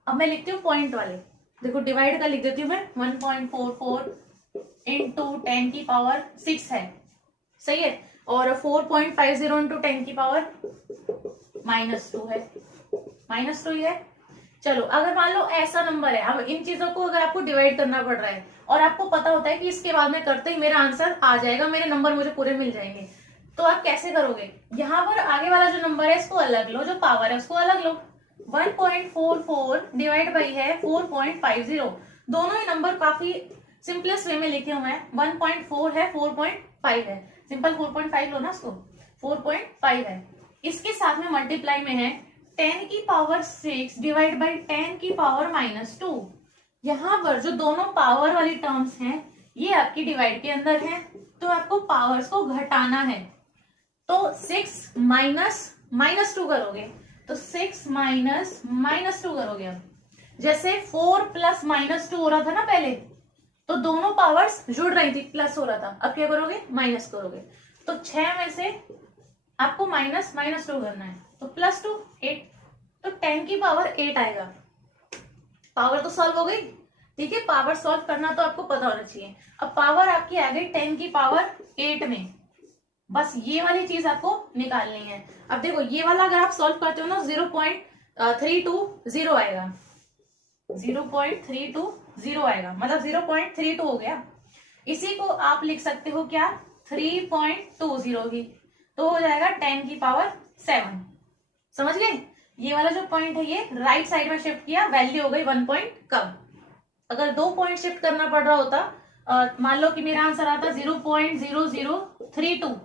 अब मैं लिखती हूँ पॉइंट वाले। देखो डिवाइड का लिख देती हूँ मैं 1.44 इंटू 10 की पावर 6 है, सही है, और 4.50 इंटू 10 की पावर -2 है, -2 ही है। चलो, अगर मान लो ऐसा नंबर है, अब इन चीजों को अगर आपको डिवाइड करना पड़ रहा है और आपको पता होता है कि इसके बाद में करते ही मेरा आंसर आ जाएगा, मेरे नंबर मुझे पूरे मिल जाएंगे, तो आप कैसे करोगे? यहाँ पर आगे वाला जो नंबर है इसको अलग लो, जो पावर है उसको अलग लो। 1.44 डिवाइड बाई है 4.50, दोनों ही नंबर काफी सिंपलेस्ट वे में लिखे हुए हैं। 1.4 है, 4.5 है, सिंपल 4.5 लो ना उसको, 4.5 है। इसके साथ में मल्टीप्लाई में है 10 की पावर 6 डिवाइड बाई 10 की पावर -2। यहाँ पर जो दोनों पावर वाली टर्म्स हैं ये आपकी डिवाइड के अंदर है, तो आपको पावर्स को घटाना है। तो 6 माइनस -2 करोगे, तो 6 माइनस -2 करोगे। अब जैसे 4 प्लस -2 हो रहा था ना पहले, तो दोनों पावर्स जुड़ रही थी, प्लस हो रहा था। अब क्या करोगे, माइनस करोगे। तो 6 में से आपको माइनस माइनस 2 करना है, तो प्लस 2 8, तो 10 की पावर 8 आएगा। पावर तो सॉल्व हो गई, ठीक है। पावर सॉल्व करना तो आपको पता होना चाहिए। अब पावर आपकी आ गई 10 की पावर 8 में, बस ये वाली चीज आपको निकालनी है। अब देखो ये वाला अगर आप सॉल्व करते हो ना 0.320 आएगा, 0.320 आएगा, मतलब 0.32 हो गया। इसी को आप लिख सकते हो क्या, 3.20 ही, तो हो जाएगा 10 की पावर 7। समझ गए? ये वाला जो पॉइंट है ये राइट साइड में शिफ्ट किया, वैल्यू हो गई 1 पॉइंट कम। अगर 2 पॉइंट शिफ्ट करना पड़ रहा होता, मान लो कि मेरा आंसर आता 0.0032,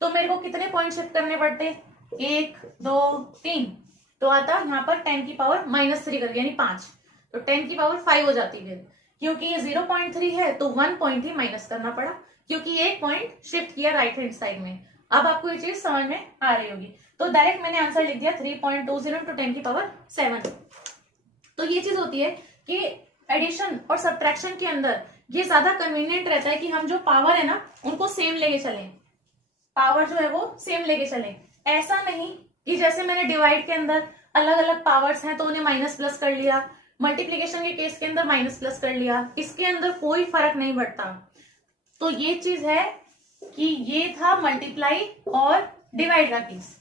तो मेरे को कितने पॉइंट शिफ्ट करने पड़ते, 1 2 3, तो आता यहाँ पर 10 की पावर -3 करके, यानी 5, तो 10 की पावर 5 हो जाती है। क्योंकि ये 0.3 है तो 1 पॉइंट ही माइनस करना पड़ा, क्योंकि एक पॉइंट शिफ्ट किया राइट हैंड साइड में। अब आपको ये चीज समझ में आ रही होगी, तो डायरेक्ट मैंने आंसर लिख दिया 3.20 इंटू 10 की पावर 7। तो ये चीज होती है कि एडिशन और सब्ट्रैक्शन के अंदर ये ज्यादा कन्वीनियंट रहता है कि हम जो पावर है ना उनको सेम लेके चलें, पावर जो है वो सेम लेके चलें। ऐसा नहीं कि जैसे मैंने डिवाइड के अंदर अलग अलग पावर्स हैं तो उन्हें माइनस प्लस कर लिया, मल्टीप्लीकेशन के केस के अंदर माइनस प्लस कर लिया, इसके अंदर कोई फर्क नहीं पड़ता। तो ये चीज है कि ये था मल्टीप्लाई और डिवाइड का केस,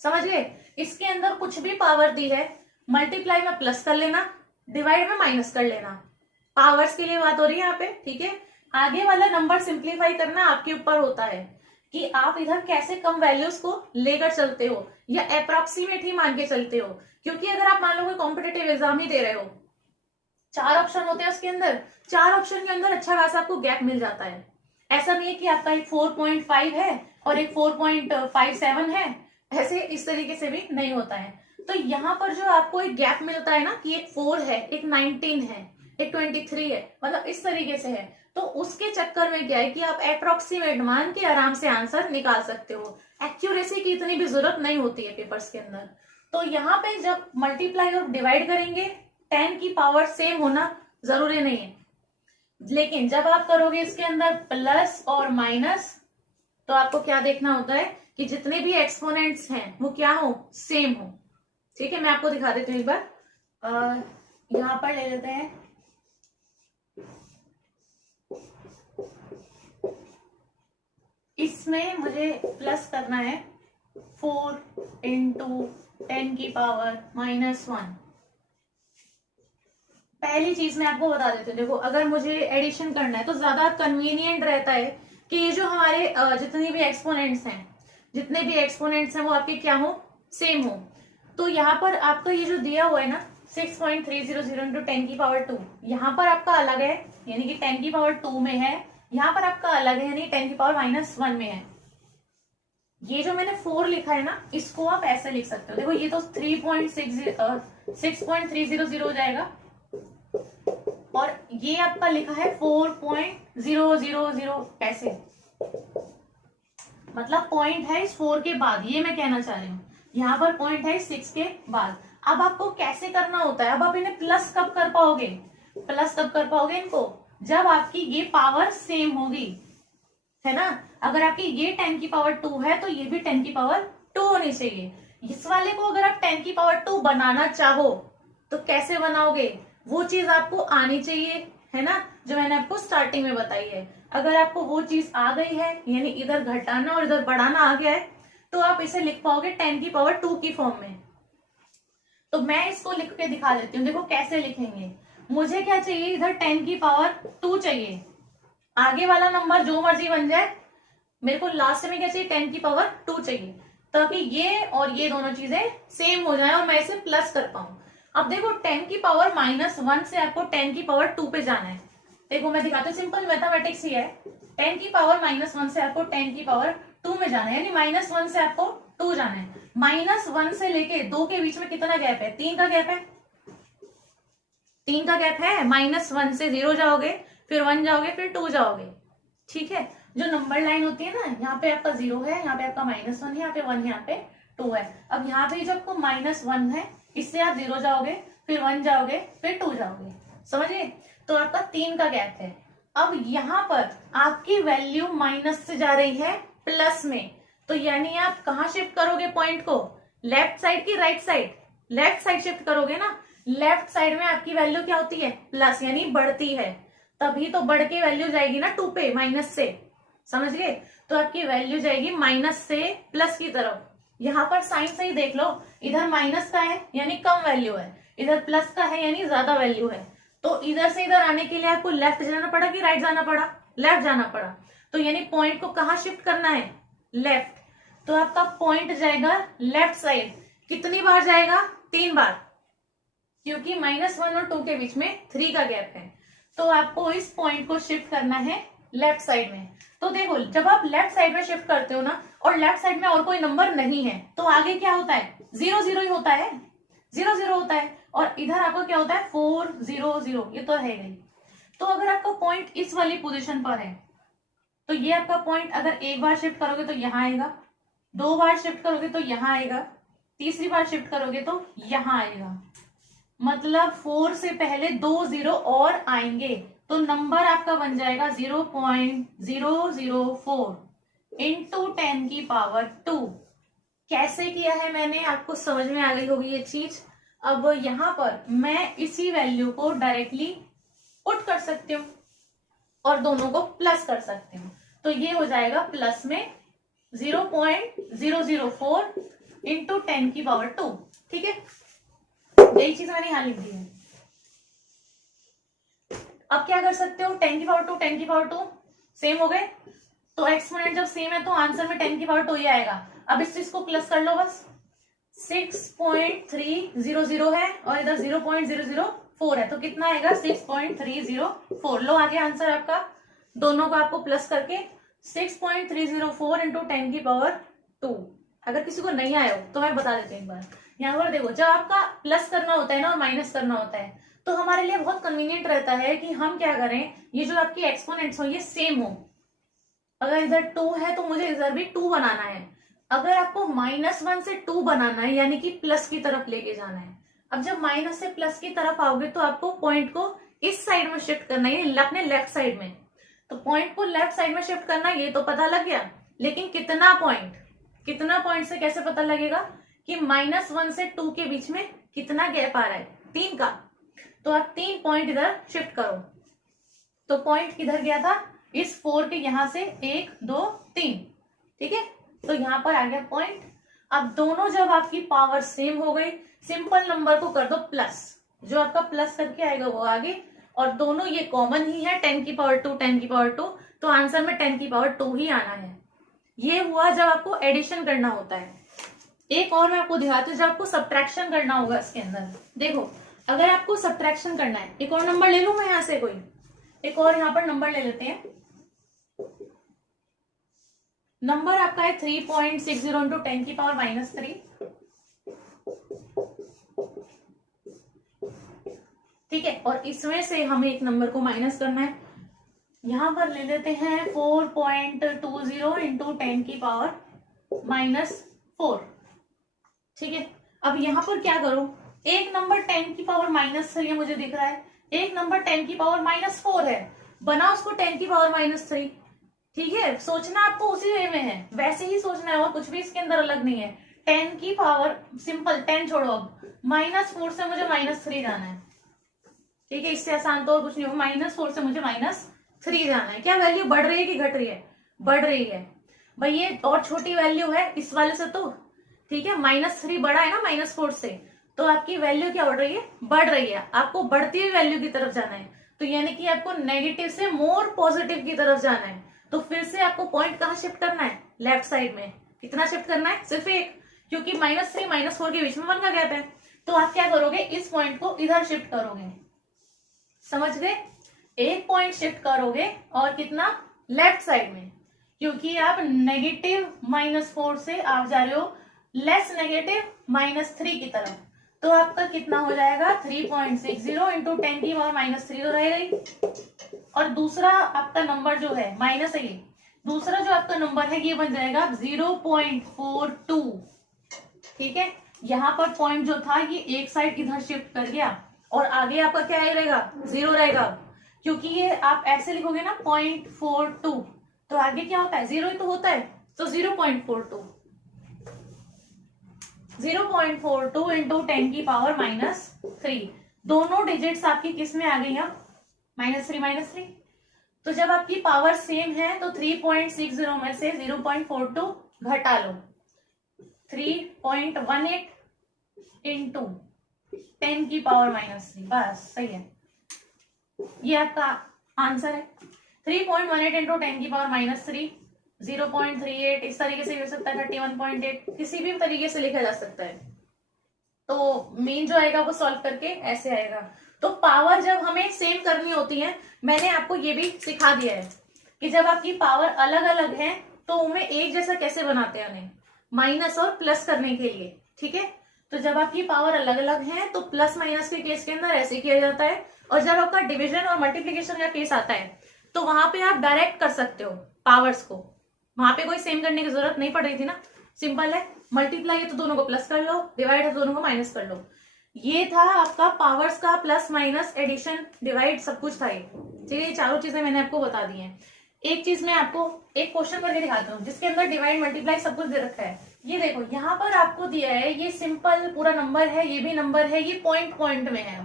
समझ गए? इसके अंदर कुछ भी पावर दी है, मल्टीप्लाई में प्लस कर लेना, डिवाइड में माइनस कर लेना। पावर्स के लिए बात हो रही है यहाँ पे, ठीक है। आगे वाला नंबर सिंप्लीफाई करना आपके ऊपर होता है कि आप इधर कैसे कम वैल्यूज को लेकर चलते हो या अप्रोक्सीमेट ही मान के चलते हो। क्योंकि अगर आप मान लो कोई कॉम्पिटेटिव एग्जाम ही दे रहे हो, 4 ऑप्शन होते हैं उसके अंदर, 4 ऑप्शन के अंदर अच्छा खासा आपको गैप मिल जाता है। ऐसा नहीं है कि आपका एक 4.5 है और एक 4.57 है, ऐसे इस तरीके से भी नहीं होता है। तो यहाँ पर जो आपको एक गैप मिलता है ना कि एक 4 है, एक 19 है, एक 23 है, मतलब इस तरीके से है, तो उसके चक्कर में क्या है कि आप अप्रोक्सीमेट मान के आराम से आंसर निकाल सकते हो। एक्यूरेसी की इतनी भी जरूरत नहीं होती है पेपर्स के अंदर। तो यहाँ पे जब मल्टीप्लाई और डिवाइड करेंगे 10 की पावर सेम होना जरूरी नहीं है, लेकिन जब आप करोगे इसके अंदर प्लस और माइनस, तो आपको क्या देखना होता है कि जितने भी एक्सपोनेंट्स हैं वो क्या हो, सेम हो। ठीक है, मैं आपको दिखा देती हूँ एक बार। यहां पर ले लेते हैं, इसमें मुझे प्लस करना है 4 इंटू 10 की पावर -1। पहली चीज मैं आपको बता देती हूँ, देखो अगर मुझे एडिशन करना है तो ज्यादा कन्वीनियंट रहता है कि ये जो हमारे जितनी भी एक्सपोनेंट्स हैं, जितने भी एक्सपोनेंट्स हैं वो आपके क्या हो, सेम हो। तो यहाँ पर आपका ये जो दिया हुआ है ना 6.300 इंटू 10 की पावर 2, यहाँ पर आपका अलग है, यानी कि 10 की पावर 2 में है, यहाँ पर आपका अलग है, यानी 10 की पावर -1 में है। ये जो मैंने 4 लिखा है ना, इसको आप ऐसे लिख सकते हो। देखो ये तो 6.300 हो जाएगा, और ये आपका लिखा है 4.000 ऐसे, मतलब पॉइंट है इस 4 के बाद, ये मैं कहना चाह रही हूँ। यहाँ पर पॉइंट है 6 के बाद। अब आपको कैसे करना होता है, अब आप इन्हें प्लस कब कर पाओगे, प्लस कब कर पाओगे इनको, जब आपकी ये पावर सेम होगी, है ना। अगर आपकी ये 10 की पावर 2 है तो ये भी 10 की पावर 2 होनी चाहिए। इस वाले को अगर आप 10 की पावर 2 बनाना चाहो तो कैसे बनाओगे, वो चीज आपको आनी चाहिए, है ना, जो मैंने आपको स्टार्टिंग में बताई है। अगर आपको वो चीज आ गई है, यानी इधर घटाना और इधर बढ़ाना आ गया है, तो आप इसे लिख पाओगे 10 की पावर 2 की फॉर्म में। तो मैं इसको लिख के दिखा देती हूँ, देखो कैसे लिखेंगे। मुझे क्या चाहिए, इधर 10 की पावर 2 चाहिए, आगे वाला नंबर जो मर्जी बन जाए, मेरे को लास्ट में क्या चाहिए, 10 की पावर 2 चाहिए, ताकि ये और ये दोनों चीजें सेम हो जाए और मैं इसे प्लस कर पाऊं। अब देखो 10 की पावर -1 से आपको 10 की पावर 2 पे जाना है। देखो मैं दिखाती हूँ, सिंपल मैथमेटिक्स ही है। 10 की पावर -1 से आपको 10 की पावर 2 में जाना है, यानी -1 से आपको 2 जाना है। -1 से लेके 2 के बीच में कितना गैप है, 3 का गैप है, 3 का गैप है। -1 से 0 जाओगे, फिर 1 जाओगे, फिर 2 जाओगे, ठीक है। जो नंबर लाइन होती है ना, यहाँ पे आपका 0 है, यहाँ पे आपका -1 है, यहाँ पे 1, यहाँ पे 2 है। अब यहाँ पे जो आपको -1 है, इससे आप 0 जाओगे, फिर 1 जाओगे, फिर 2 जाओगे, समझिए। तो आपका 3 का गैप है। अब यहाँ पर आपकी वैल्यू माइनस से जा रही है प्लस में, तो यानी आप कहाँ शिफ्ट करोगे पॉइंट को, लेफ्ट साइड की right side, left side shift करोगे ना। लेफ्ट साइड में आपकी वैल्यू क्या होती है, प्लस, यानी बढ़ती है, तभी तो बढ़ के वैल्यू जाएगी ना 2 पे, माइनस से, समझ गए। तो आपकी वैल्यू जाएगी माइनस से प्लस की तरफ। यहाँ पर साइन से ही देख लो, इधर माइनस का है यानी कम वैल्यू है, इधर प्लस का है यानी ज्यादा वैल्यू है। तो इधर से इधर आने के लिए आपको लेफ्ट जाना पड़ा कि राइट जाना पड़ा, लेफ्ट जाना पड़ा। तो यानी पॉइंट को कहाँ शिफ्ट करना है, लेफ्ट। तो आपका पॉइंट जाएगा लेफ्ट साइड। कितनी बार जाएगा, 3 बार, क्योंकि -1 और 2 के बीच में 3 का गैप है। तो आपको इस पॉइंट को शिफ्ट करना है लेफ्ट साइड में। तो देखो, जब आप लेफ्ट साइड में शिफ्ट करते हो ना, और लेफ्ट साइड में और कोई नंबर नहीं है, तो आगे क्या होता है, 0 0 ही होता है, 0 0 होता है। और इधर आपको क्या होता है, 4 0 0, ये तो है गई। तो अगर आपका पॉइंट इस वाली पोजीशन पर है, तो ये आपका पॉइंट अगर एक बार शिफ्ट करोगे तो यहाँ आएगा, 2 बार शिफ्ट करोगे तो यहाँ आएगा, तीसरी बार शिफ्ट करोगे तो यहाँ आएगा। मतलब 4 से पहले 2 0 और आएंगे, तो नंबर आपका बन जाएगा 0.004 इंटू 10 की पावर 2। कैसे किया है मैंने, आपको समझ में आ गई होगी ये चीज। अब यहाँ पर मैं इसी वैल्यू को डायरेक्टली पुट कर सकती हूँ और दोनों को प्लस कर सकती हूँ। तो ये हो जाएगा प्लस में 0.004 इंटू 10 की पावर 2। ठीक है, यही चीज मैंने यहां लिख दी है। अब क्या कर सकते हो, 10 की पावर 2 10 की पावर 2 सेम हो गए, तो एक्सपोनेंट जब सेम है तो आंसर में 10 की पावर 2 ही आएगा। अब इस चीज को प्लस कर लो बस, 6.300 है और इधर 0.004 है, तो कितना आएगा 6.304। लो आगे आंसर आपका, दोनों को आपको प्लस करके 6.304 इंटू 10 की पावर 2। अगर किसी को नहीं आया हो तो मैं बता देती हूँ एक बार। यहाँ पर देखो, जब आपका प्लस करना होता है ना और माइनस करना होता है, तो हमारे लिए बहुत कन्वीनियंट रहता है कि हम क्या करें, ये जो आपकी एक्सपोनेंट्स हो ये सेम हो। अगर इधर 2 है तो मुझे इधर भी 2 बनाना है। अगर आपको -1 से 2 बनाना है, यानी कि प्लस की तरफ लेके जाना है। अब जब माइनस से प्लस की तरफ आओगे तो आपको पॉइंट को इस साइड में शिफ्ट करना है, अपने लेफ्ट साइड में। तो पॉइंट को लेफ्ट साइड में शिफ्ट करना, ये तो पता लग गया, लेकिन कितना पॉइंट से कैसे पता लगेगा कि -1 से 2 के बीच में कितना गैप आ रहा है, 3 का। तो आप 3 पॉइंट इधर शिफ्ट करो। तो पॉइंट किधर गया था, इस 4 के यहां से 1 2 3, ठीक है। तो यहां पर आ गया पॉइंट। अब दोनों जब आपकी पावर सेम हो गई, सिंपल नंबर को कर दो प्लस, जो आपका प्लस करके आएगा वो आगे, और दोनों ये कॉमन ही है, 10 की पावर 2 10 की पावर 2, तो आंसर में 10 की पावर 2 ही आना है। ये हुआ जब आपको एडिशन करना होता है। एक और मैं आपको दिखाती हूँ, जब आपको सब्ट्रैक्शन करना होगा इसके अंदर। देखो, अगर आपको सब्ट्रैक्शन करना है, एक और नंबर ले लूं मैं यहाँ से, कोई एक और यहाँ पर नंबर ले लेते हैं। नंबर आपका है 3.60 इंटू 10 की पावर -3। ठीक है, और इसमें से हमें एक नंबर को माइनस करना है। यहां पर ले लेते हैं 4.20 इंटू 10 की पावर -4। ठीक है, अब यहां पर क्या करो, एक नंबर 10 की पावर -3 मुझे दिख रहा है, एक नंबर 10 की पावर -4 है, बना उसको 10 की पावर -3। ठीक है, सोचना आपको उसी वे में है, वैसे ही सोचना है, और कुछ भी इसके अंदर अलग नहीं है। 10 की पावर सिंपल 10 छोड़ो, अब -4 से मुझे -3 जाना है। ठीक है, इससे आसान तो और कुछ नहीं होगा। -4 से मुझे -3 जाना है। क्या वैल्यू बढ़ रही है कि घट रही है, बढ़ रही है भाई, ये और छोटी वैल्यू है इस वाले से तो। ठीक है, -3 बड़ा है ना -4 से, तो आपकी वैल्यू क्या बढ़ रही है, बढ़ रही है। आपको बढ़ती हुई वैल्यू की तरफ जाना है, तो यानी कि आपको नेगेटिव से मोर पॉजिटिव की तरफ जाना है। तो फिर से आपको पॉइंट कहाँ शिफ्ट करना है, लेफ्ट साइड में। कितना शिफ्ट करना है, सिर्फ एक, क्योंकि -3 -4 के बीच में 1 का गैप है। तो आप क्या करोगे, इस पॉइंट को इधर शिफ्ट करोगे, समझ गए। एक पॉइंट शिफ्ट करोगे और कितना, लेफ्ट साइड में, क्योंकि आप नेगेटिव -4 से आप जा रहे हो लेस नेगेटिव -3 की तरफ। तो आपका कितना हो जाएगा, 3.60 इंटू 10 की पावर -3 तो रहेगा ही। और दूसरा आपका नंबर जो है माइनस है, ये दूसरा जो आपका नंबर है ये बन जाएगा 0.42। ठीक है, यहाँ पर पॉइंट जो था ये एक साइड इधर शिफ्ट कर गया, और आगे आपका क्या रहेगा, 0 रहेगा, क्योंकि ये आप ऐसे लिखोगे ना 0.42, तो आगे क्या होता है, 0 ही तो होता है, तो 0.42 इंटू 10 की पावर -3। दोनों डिजिट्स आपकी किस में आ गई, अब -3। तो जब आपकी पावर सेम है तो 3.60 में से 0.42 घटा लो, 3.18 इंटू 10 की पावर -3, बस सही है, ये आपका आंसर है। 3.18 इंटू 10 की पावर -3, 0.38, इस तरीके से हो सकता है, 31.8, किसी भी तरीके से लिखा जा सकता है। तो मेन जो आएगा वो सॉल्व करके ऐसे आएगा। तो पावर जब हमें सेम करनी होती है, मैंने आपको ये भी सिखा दिया है कि जब आपकी पावर अलग अलग है तो उन्हें एक जैसा कैसे बनाते हैं, उन्हें माइनस और प्लस करने के लिए, ठीक है। तो जब आपकी पावर अलग अलग है तो प्लस माइनस के केस के अंदर ऐसे किया जाता है, और जब आपका डिवीजन और मल्टीप्लीकेशन का केस आता है तो वहां पे आप डायरेक्ट कर सकते हो पावर्स को, वहां पे कोई सेम करने की जरूरत नहीं पड़ रही थी ना, सिंपल है, मल्टीप्लाई है तो दोनों को प्लस कर लो, डिवाइड है तो दोनों को माइनस कर लो। ये था आपका पावर्स का प्लस माइनस एडिशन डिवाइड सब कुछ था ये, ठीक है। ये चारों चीजें मैंने आपको बता दी हैं। एक चीज मैं आपको एक क्वेश्चन करके दिखाता हूँ जिसके अंदर डिवाइड मल्टीप्लाई सब कुछ दे रखा है। ये देखो यहाँ पर आपको दिया है, ये सिंपल पूरा नंबर है, ये भी नंबर है, ये पॉइंट पॉइंट में है।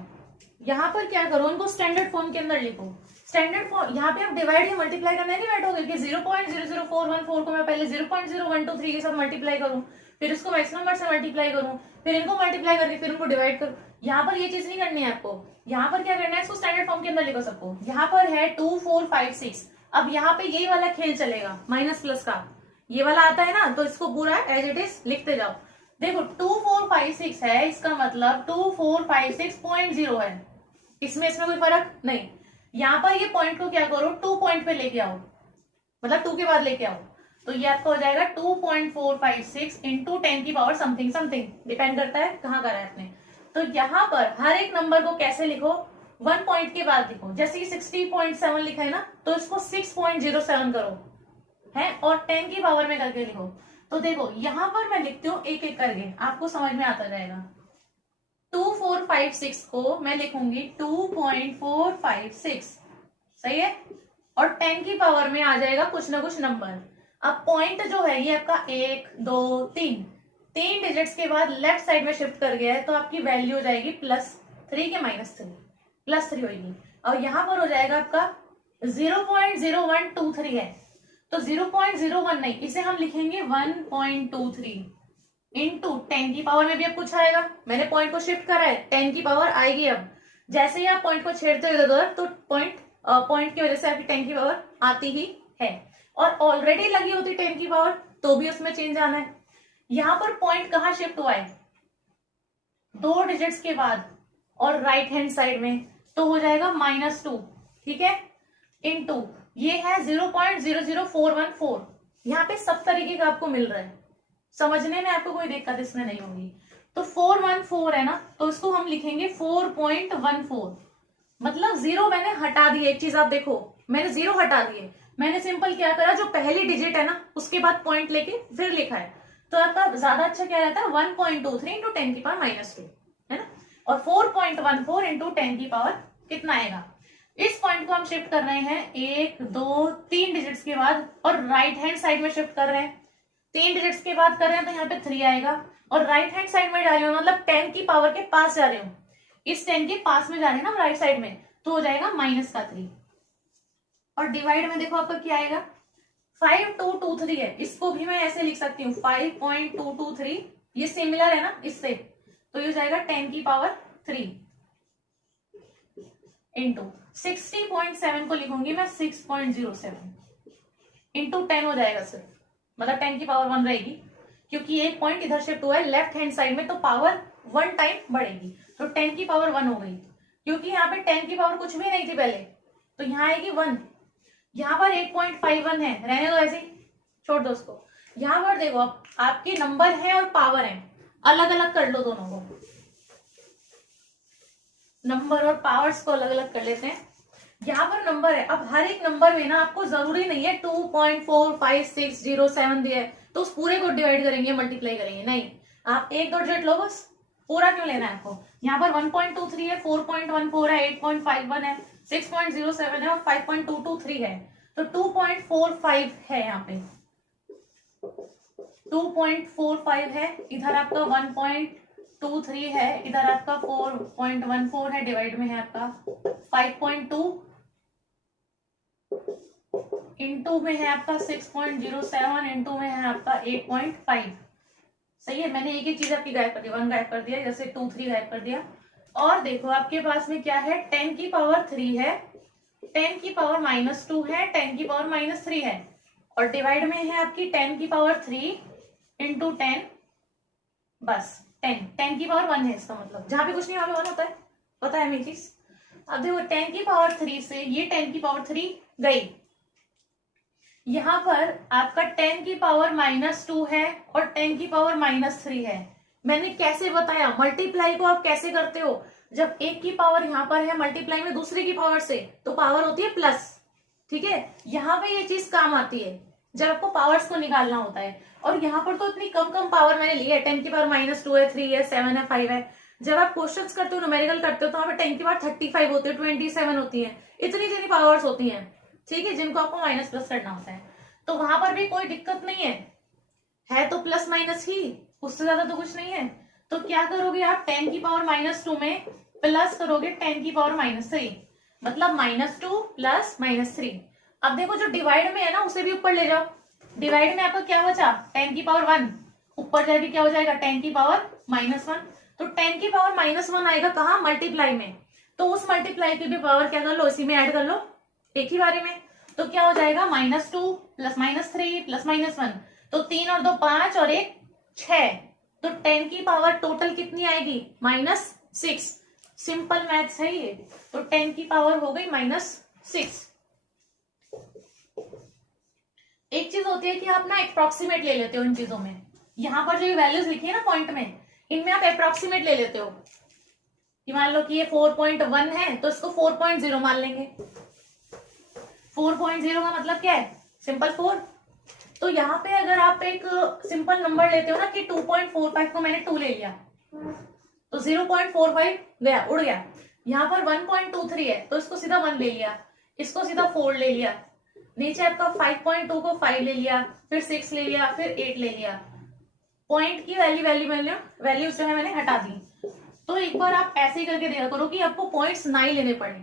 यहाँ पर क्या करो, उनको स्टैंडर्ड फॉर्म के अंदर लिखो। स्टैंडर्ड फॉर्म यहाँ पे आप डिवाइड या मल्टीप्लाई करने नहीं बैठोगे कि 0.00414 को मैं पहले 0.0123 के साथ मल्टीप्लाई करूं, फिर उसको मैक्सिमम नंबर से मल्टीप्लाई करूं, फिर इनको मल्टीप्लाई करके फिर उनको डिवाइड करूं। यहाँ पर ये चीज नहीं करनी है आपको। यहाँ पर क्या करना है, इसको स्टैंडर्ड फॉर्म के अंदर लिखो सबको। यहाँ पर है 2 4 5 6। अब यहाँ पे यही वाला खेल चलेगा, माइनस प्लस का ये वाला आता है ना, तो इसको पूरा एज इट इज लिखते जाओ। देखो 2 4 5 6 है, इसका मतलब 2 4 5 6.0 है, इसमें कोई फर्क नहीं। यहाँ पर ये पॉइंट को क्या करो, 2 पॉइंट पे लेके आओ, मतलब 2 के बाद लेके आओ, तो ये आपका हो जाएगा 2.456 इंटू 10 की पावर समथिंग समथिंग, डिपेंड करता है कहाँ करा है आपने। तो यहाँ पर हर एक नंबर को कैसे लिखो, 1 पॉइंट के बाद लिखो। जैसे कि 60.7 लिखा है ना, तो इसको 6.07 करो है, और 10 की पावर में करके लिखो। तो देखो यहाँ पर मैं लिखती हूँ एक एक करके, आपको समझ में आता जाएगा। 2456 को मैं लिखूंगी 2.456, सही है, और 10 की पावर में आ जाएगा कुछ ना कुछ नंबर। अब पॉइंट जो है ये आपका 1 2 3 डिजिट्स के बाद लेफ्ट साइड में शिफ्ट कर गया है, तो आपकी वैल्यू हो जाएगी +3 के -3, +3 होगी। और यहाँ पर हो जाएगा आपका 0.0123 है, तो 0.01 नहीं, इसे हम लिखेंगे 1.23 इंटू 10 की पावर में भी अब कुछ आएगा, मैंने पॉइंट को शिफ्ट करा है, 10 की पावर आएगी। अब जैसे ही आप पॉइंट को छेड़ते हो इधर, तो पॉइंट की वजह से आपकी 10 की पावर आती ही है, और ऑलरेडी लगी होती 10 की पावर तो भी उसमें चेंज आना है। यहाँ पर पॉइंट कहाँ शिफ्ट हुआ है, 2 डिजिट्स के बाद और राइट हैंड साइड में, तो हो जाएगा -2, ठीक है, इंटू ये है 0.00414। यहाँ पे सब तरीके का आपको मिल रहा है, समझने में आपको कोई दिक्कत इसमें नहीं होगी। तो 414 है ना, तो इसको हम लिखेंगे 4.14, मतलब 0 मैंने हटा दिए। एक चीज आप देखो, मैंने 0 हटा दिए, मैंने सिंपल क्या करा, जो पहली डिजिट है ना उसके बाद पॉइंट लेके फिर लिखा है, तो आपका ज्यादा अच्छा क्या रहता है, 1.23 इंटू 10 की पावर -2 है ना, और 4.14 इंटू 10 की पावर कितना आएगा। इस पॉइंट को हम शिफ्ट कर रहे हैं 1 2 3 डिजिट्स के बाद, और राइट हैंड साइड में शिफ्ट कर रहे हैं, 3 डिजिट्स के बाद कर रहे हैं, तो यहाँ पे 3 आएगा, और राइट हैंड साइड में जा रही हूँ, मतलब 10 की पावर के पास जा रही हूँ, इस 10 के पास में जा रही है ना राइट साइड में, तो हो जाएगा -3। और डिवाइड में देखो आपका क्या आएगा, 5223 है, इसको भी मैं ऐसे लिख सकती हूँ 5.223, ये सिमिलर है ना इससे, तो ये हो जाएगा 10 की पावर 3 इंटू 60.7 को लिखूंगी मैं 6.07 इंटू 10 हो जाएगा सिर्फ, मतलब 10 की पावर 1 रहेगी, क्योंकि एक पॉइंट इधर शिफ्ट हुआ है लेफ्ट हैंड साइड में, तो पावर 1 टाइम बढ़ेगी, तो 10 की पावर 1 हो गई। क्योंकि यहाँ पे 10 की पावर कुछ भी नहीं थी पहले, तो यहाँ आएगी 1। यहाँ पर 8.51 है, रहने दो ऐसे ही, छोड़ दो उसको। यहाँ पर देखो आपके नंबर है और पावर है, अलग अलग कर लो दोनों को, नंबर और पावर्स को अलग अलग कर लेते हैं। यहाँ पर नंबर है, अब हर एक नंबर में ना आपको जरूरी नहीं है 2.45607 दिया है तो उस पूरे को डिवाइड करेंगे मल्टीप्लाई करेंगे, नहीं, आप 1 2 डिजिट लो बस, पूरा क्यों लेना है आपको। यहाँ पर 1.23 है, 4.14 है, 8.51 है, 6.07 है और 5.223 है, तो 2.45 है यहाँ पे, 2.45 है, इधर आपका 1.23 है, इधर आपका 4.14 है, डिवाइड में है आपका 5.2, इंटू में है आपका 6.07, इंटू में है आपका 8.5। सही है, मैंने एक एक चीज आपकी गायब कर दी, 1 गायब कर दिया, जैसे 2 3 गायब कर दिया। और देखो आपके पास में क्या है, 10 की पावर 3 है, 10 की पावर -2 है, 10 की पावर -3 है, और डिवाइड में है आपकी 10 की पावर 3 इंटू 10, बस 10 की पावर 1 है, इसका मतलब जहां पे कुछ नहीं वहां पे 1 होता है, पता है मेरी चीज। अब देखो 10 की पावर 3 से ये 10 की पावर 3 गई, यहां पर आपका 10 की पावर -2 है और 10 की पावर -3 है। मैंने कैसे बताया, मल्टीप्लाई को आप कैसे करते हो, जब एक की पावर यहाँ पर है मल्टीप्लाई में दूसरे की पावर से, तो पावर होती है प्लस, ठीक है। यहाँ पे ये चीज काम आती है जब आपको पावर्स को निकालना होता है, और यहाँ पर तो इतनी कम पावर मैंने ली है, 10 की पावर -2 है, 3 है, 7 है, 5 है। जब आप क्वेश्चंस करते हो, न्यूमेरिकल करते हो, तो वहां पे 10 की पावर 35 होती है, 27 होती है, इतनी पावर्स होती है, ठीक है, जिनको आपको माइनस प्लस करना होता है। तो वहां पर भी कोई दिक्कत नहीं है तो प्लस माइनस ही, उससे ज्यादा तो कुछ नहीं है। तो क्या करोगे आप, 10 की पावर -2 में प्लस करोगे 10 की पावर -3, मतलब -2 प्लस -3। अब देखो जो डिवाइड में है ना, उसे भी ऊपर ले जाओ, डिवाइड में आपका क्या बचा, 10 की पावर 1, ऊपर जाके क्या हो जाएगा, 10 की पावर -1। तो 10 की पावर -1 आएगा कहाँ, मल्टीप्लाई में, तो उस मल्टीप्लाई की भी पावर क्या कर लो, इसी में ऐड कर लो एक ही बारे में। तो क्या हो जाएगा, -2 प्लस -3 प्लस -1, तो 3 और 2 5 और 1 6, तो 10 की पावर टोटल कितनी आएगी, -6। सिंपल मैथ्स है ये, तो 10 की पावर हो गई -6। एक चीज होती है कि आप ना अप्रोक्सीमेट ले लेते हो इन चीजों में, यहां पर जो वैल्यूज लिखी है ना पॉइंट में, इनमें आप अप्रोक्सीमेट ले लेते हो, कि मान लो कि ये 4.1 है, तो इसको 4.0 मान लेंगे। 4.0 का मतलब क्या है, सिंपल 4। तो यहाँ पे अगर आप एक सिंपल नंबर लेते हो ना, कि 2.45 को मैंने 2 ले लिया, तो 0.45 गया, उड़ गया। यहाँ पर 1.23 है, तो इसको सीधा 1 ले लिया, इसको सीधा 4 ले लिया, नीचे आपका 5.2 को 5 ले लिया, फिर 6 ले लिया, फिर 8 ले लिया, पॉइंट की वैल्यूज जो है मैंने हटा दी। तो एक बार आप ऐसे ही करके देखा करो कि आपको पॉइंट्स ना ही लेने पड़े,